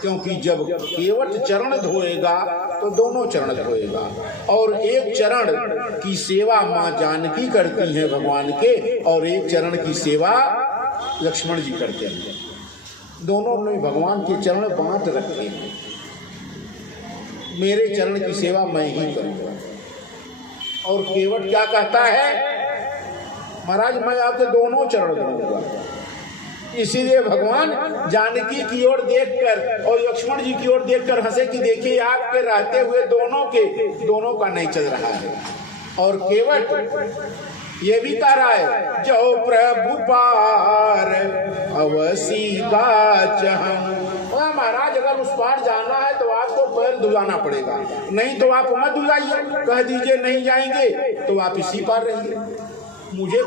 क्योंकि जब केवट चरण धोएगा तो दोनों चरण धोएगा, और एक चरण की सेवा माँ जानकी करती हैं भगवान के, और एक चरण की सेवा लक्ष्मण जी करते हैं। दोनों ने भगवान के चरण बांट रखे हैं। मेरे चरण की सेवा मैं ही करूंगा। और केवट क्या कहता है? महाराज मैं आपके दोनों चरण धोऊंगा। इसीलिए भगवान जानकी की ओर देखकर और लक्ष्मण जी की ओर देखकर हंसे कि देखिए आपके रहते हुए दोनों का नहीं चल रहा है। और केवट ये भी कह रहा है, जो प्रभु पार अवसी गाच हम। महाराज अगर उस पार जाना है तो आपको पैर धुलाना पड़ेगा, नहीं तो आप मत धुलाइए। कह दीजिए नहीं जाएंगे तो आप इसी पार रहिए। मुझे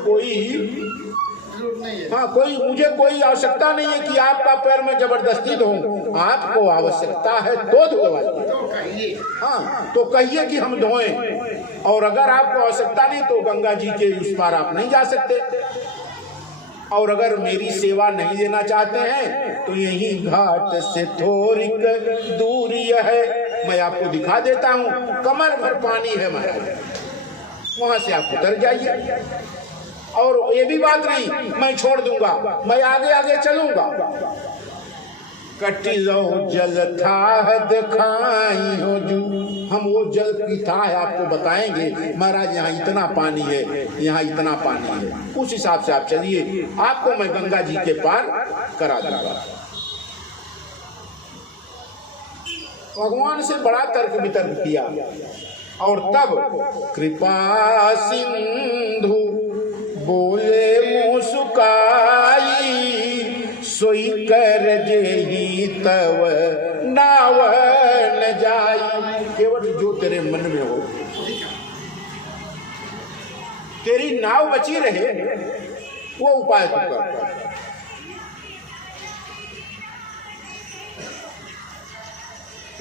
मुझे कोई आवश्यकता नहीं है कि आपका पैर में जबरदस्ती धोऊं। आपको आवश्यकता है तो धुलवाइए। हाँ तो कहिए कि हम धोएं। और अगर आपको आवश्यकता नहीं तो गंगा जी के उस पार आप नहीं जा सकते। और अगर मेरी सेवा नहीं देना चाहते हैं तो यही घाट से थोड़ी दूरी है, मैं आपको दिखा देता हूँ। कमर भर पानी है महाराज, वहां से आप उतर जाइए। और ये भी बात नहीं मैं छोड़ दूंगा, मैं आगे आगे चलूंगा। कटी लो जल था दिखाई हो जू, हम वो जल की था है आपको बताएंगे। महाराज यहाँ इतना पानी है, यहाँ इतना पानी है, उस हिसाब से आप चलिए, आपको मैं गंगा जी के पार करा दूंगा। भगवान से बड़ा तर्क वितर्क किया। और तब कृपा सिंधु बोले मुँह सुकाई, सोई कर जेही तव नाव न जाई। केवट जो तेरे मन में हो, तेरी नाव बची रहे वो उपाय तू कर।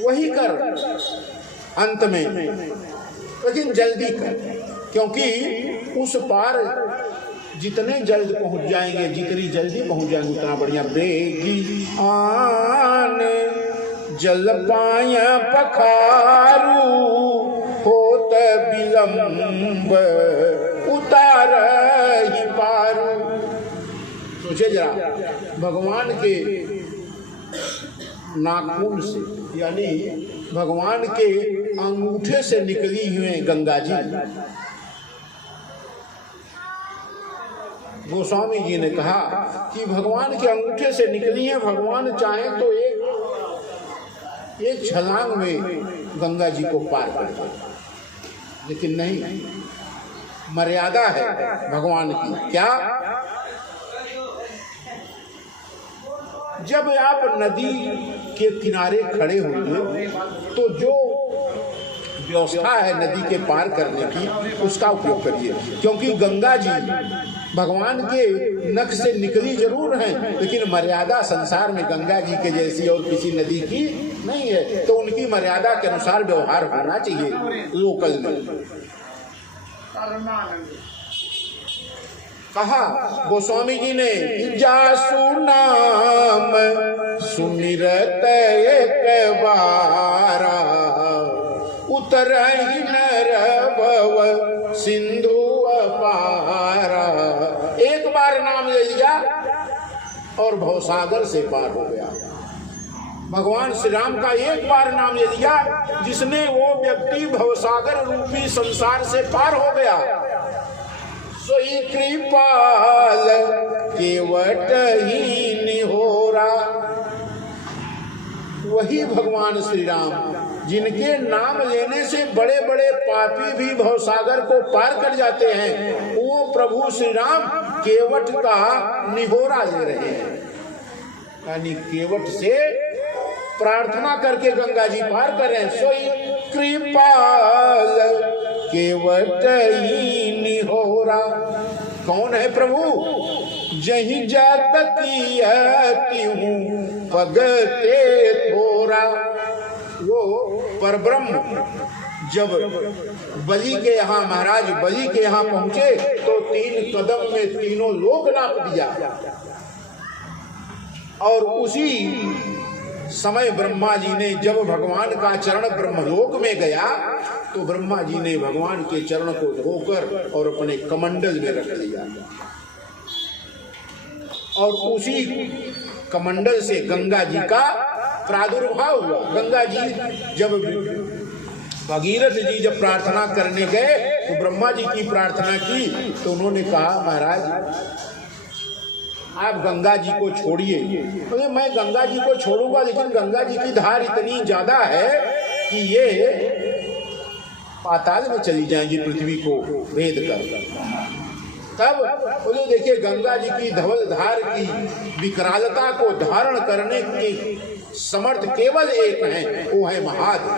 वही कर अंत में, लेकिन जल्दी कर, क्योंकि उस पार जितने जल्द पहुंच जाएंगे, जितनी जल्दी पहुंच जाएंगे उतना बढ़िया। बेगी आन जल पाया पखारू, होत विलंब उतार ही पारू। सोचे जरा, भगवान के नाखून से यानी भगवान के अंगूठे से निकली हुई गंगा जी। गोस्वामी जी ने कहा कि भगवान के अंगूठे से निकली है, भगवान चाहे तो एक छलांग में गंगा जी को पार कर दे, लेकिन नहीं, मर्यादा है भगवान की। क्या? जब आप नदी के किनारे खड़े होंगे तो जो व्यवस्था है नदी के पार करने की उसका उपयोग करिए, क्योंकि गंगा जी भगवान के नख से निकली जरूर हैं, लेकिन मर्यादा संसार में गंगा जी के जैसी और किसी नदी की नहीं है। तो उनकी मर्यादा के अनुसार व्यवहार होना चाहिए लोकल में। कहा गोस्वामी जी ने, जासु नाम सुमिरत एक बारा, उतर नर भव सिंधु अपारा। एक बार नाम ले लिया और भवसागर से पार हो गया। भगवान श्री राम का एक बार नाम ले लिया, जिसने वो व्यक्ति भवसागर रूपी संसार से पार हो गया। सोई कृपाल केवट ही निहोरा। वही भगवान श्री राम जिनके नाम लेने से बड़े बड़े पापी भी भवसागर को पार कर जाते हैं, वो प्रभु श्री राम केवट का निहोरा ले रहे हैं, यानी केवट से प्रार्थना करके गंगा जी पार कर रहे हैं। सोई कृपाल केवट ही निहोरा। कौन है प्रभु? जही जाती हूँ पगते थोरा। वो परब्रह्म जब बलि के यहाँ, महाराज बलि के यहाँ पहुंचे तो 3 कदम में तीनों लोक नाप दिया। और उसी समय ब्रह्मा जी ने, जब भगवान का चरण ब्रह्मलोक में गया तो ब्रह्मा जी ने भगवान के चरण को धोकर और अपने कमंडल में रख लिया। और उसी कमंडल से गंगा जी का प्रादुर्भाव हुआ। गंगा जी जब, भगीरथ जी जब प्रार्थना करने गए तो ब्रह्मा जी की प्रार्थना की तो उन्होंने कहा, महाराज आप गंगा जी को छोड़िए। तो मैं गंगा जी को छोड़ूंगा, लेकिन गंगा जी की धार इतनी ज्यादा है कि ये पाताल में चली जाएंगी पृथ्वी को भेद कर। तब बोले देखिए, गंगा जी की धवल धार की विकरालता को धारण करने की समर्थ केवल एक है, वो है महादेव।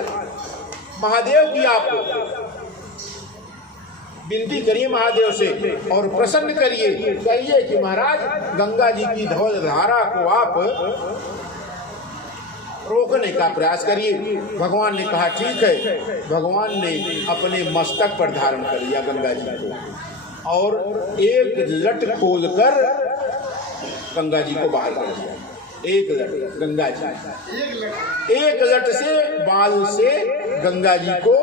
महादेव की आप विनती करिए महादेव से और प्रसन्न करिए, कहिए कि महाराज गंगा जी की धवल धारा को आप रोकने का प्रयास करिए। भगवान ने कहा ठीक है। भगवान ने अपने मस्तक पर धारण कर लिया गंगा जी को और एक लट खोलकर गंगा जी को बाहर कर दिया। एक लट गंगा जी, एक लट से बाल से गंगा जी को,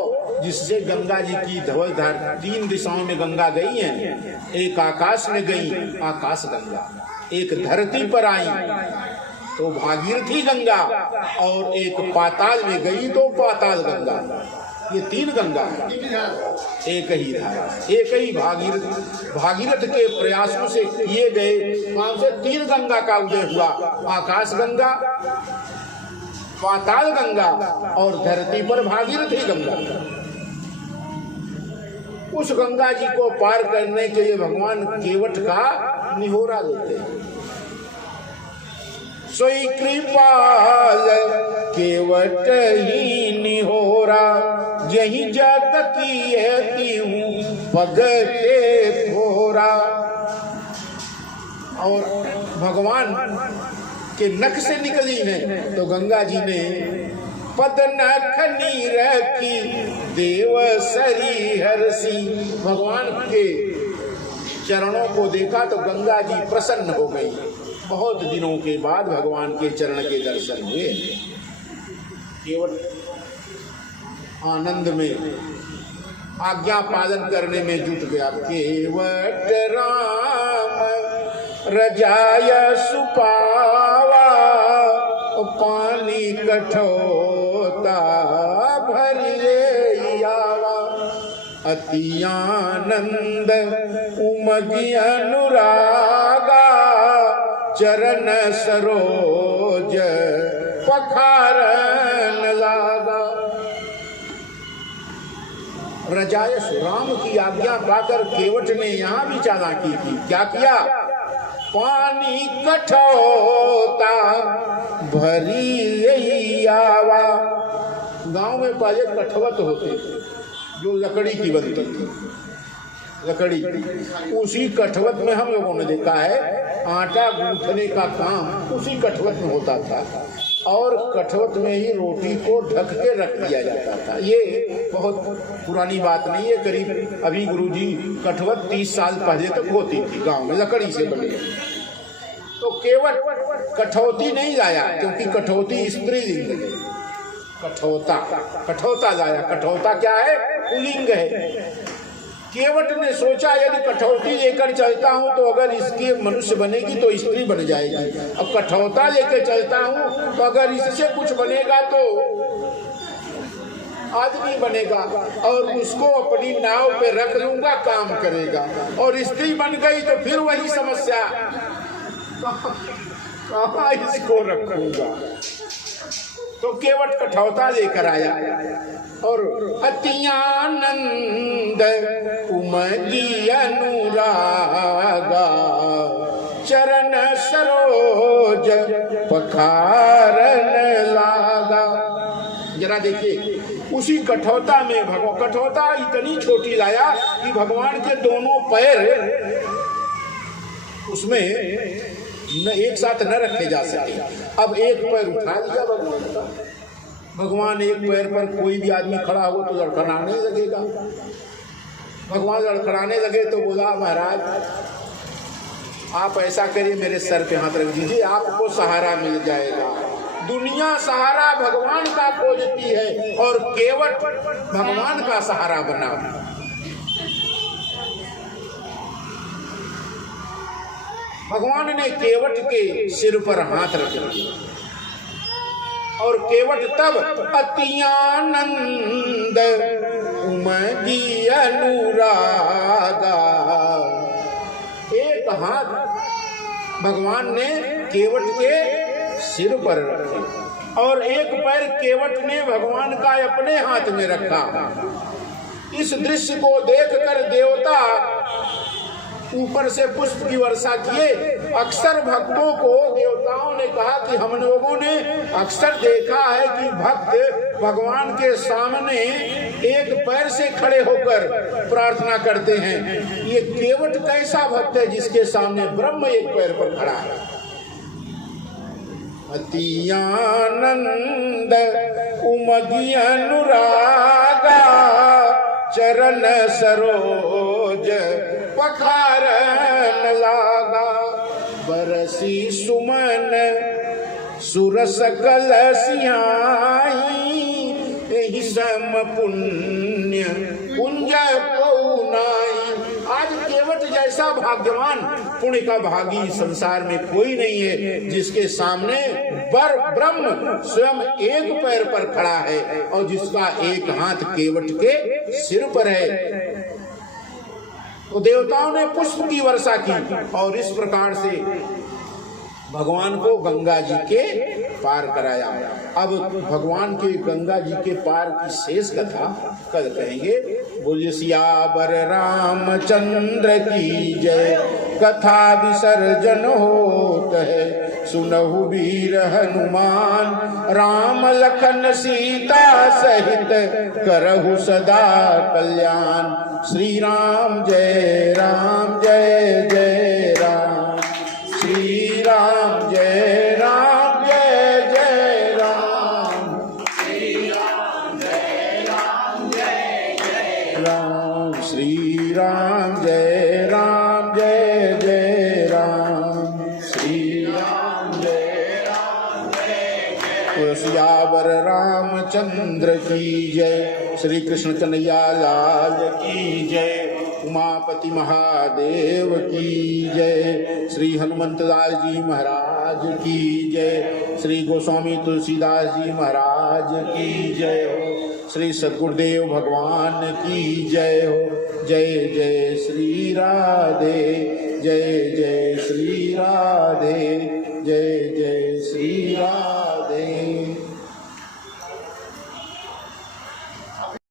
जिससे गंगा जी की धवल धार 3 दिशाओं में गंगा गई हैं। एक आकाश में गई, आकाश गंगा, एक धरती पर आई तो भागीरथी गंगा, और एक पाताल में गई तो पाताल गंगा। ये 3 गंगा, एक ही धारा, एक ही भागीरथ के प्रयासों से किए गए वहां से 3 गंगा का उदय हुआ। आकाश गंगा, पाताल गंगा और धरती पर भागीरथी गंगा। उस गंगा जी को पार करने के लिए भगवान केवट का निहोरा लेते हैं। सोई कृपाल केवट ही निहोरा, यही जग की हूँ पगते थोरा। और भगवान के नख से निकली है तो गंगा जी ने पद नख नीर की देव सरी हरसी। भगवान के चरणों को देखा तो गंगा जी प्रसन्न हो गई। बहुत दिनों के बाद भगवान के चरण के दर्शन हुए। केवल आनंद में, आज्ञा पालन करने में जुट गया। केवट राम रजाय सुपावा, पानी कठोता भरिए आवा। अति आनंद उमगी अनुरागा, चरण सरोज पखारन लागा। रजायस राम की आज्ञा पाकर केवट ने यहाँ भी चालाकी की। क्या किया? पानी कठोता भरी आवा। गांव में पहले कठवत होते जो लकड़ी की बनती थी, लकड़ी, उसी कठवत में हम लोगों ने देखा है आटा गूंथने का काम उसी कठवत में होता था और कठवत में ही रोटी को ढक के रख दिया जाता था। ये बहुत पुरानी बात नहीं है, करीब अभी गुरुजी कठवत 30 साल पहले तक होती थी गांव में, लकड़ी से बने। तो केवट कठौती नहीं लाया क्योंकि कठौती स्त्रीलिंग है। कठौता लाया। कठौता क्या है? पुल्लिंग है। केवट ने सोचा यदि कठौती लेकर चलता हूँ तो अगर इसके मनुष्य बनेगी तो स्त्री बन जाएगी, अब कठौता लेकर चलता हूँ तो अगर इससे कुछ बनेगा तो आदमी बनेगा और उसको अपनी नाव पे रख लूंगा, काम करेगा। और स्त्री बन गई तो फिर वही समस्या, कहाँ इसको रखूंगा। तो केवट कठौता लेकर आया और अति आनंद उमगी अनुरागा, चरण सरोज पखारन लागा। जरा देखिए उसी कठौता में कठौता इतनी छोटी लाया कि भगवान के दोनों पैर उसमें न एक साथ न रखे जा सके। अब एक पैर उठा लिया भगवान का, भगवान एक पैर पर कोई भी आदमी खड़ा हो तो लड़खड़ाने लगेगा। भगवान लड़खड़ाने लगे तो बोला महाराज आप ऐसा करिए, मेरे सर पे हाथ रख दीजिए, आपको सहारा मिल जाएगा। दुनिया सहारा भगवान का खोजती है और केवट भगवान का सहारा बना। भगवान ने केवट के सिर पर हाथ रख दिया और केवट तब अति आनंद उमगी अनुरागा। एक हाथ भगवान ने केवट के सिर पर रखे और एक पैर केवट ने भगवान का अपने हाथ में रखा। इस दृश्य को देखकर देवता ऊपर से पुष्प की वर्षा किए। अक्सर भक्तों को देवताओं ने कहा कि हम लोगों ने अक्सर देखा है कि भक्त भगवान के सामने एक पैर से खड़े होकर प्रार्थना करते हैं। ये केवट कैसा भक्त है जिसके सामने ब्रह्म एक पैर पर खड़ा है। अति आनंद उमगी अनुरागा चरण सरोज पखारन लागा। बरसी सुमन सुरस कलसियाई एहि सम पुण्य कुंज पौनाई। आज केवट जैसा भाग्यवान पुण्य का भागी संसार में कोई नहीं है जिसके सामने ब्रह्म स्वयं एक पैर पर खड़ा है और जिसका एक हाथ केवट के सिर पर है। तो देवताओं ने पुष्प की वर्षा की और इस प्रकार से भगवान को गंगा जी के पार कराया। अब भगवान के गंगा जी के पार की शेष कथा कल कहेंगे। बोलिए सियावर रामचंद्र की जय। कथा विसर्जन होत है सुनहु वीर हनुमान। राम लखन सीता सहित करहु सदा कल्याण। श्री राम जय राम जय जय राम। श्री राम जय राम जय जय राम। श्री राम जय राम जय जय राम। श्री राम जय राम जय जय राम। श्री राम जय राम जय जय। सियावर रामचंद्र की जय। श्री कृष्ण कन्हैया लाल की जय। उमापति महादेव की जय। श्री हनुमंत दास जी महाराज की जय। श्री गोस्वामी तुलसीदास जी महाराज की जय हो। श्री सद्गुरुदेव भगवान की जय हो। जय जय श्री राधे। जय जय श्री राधे। जय जय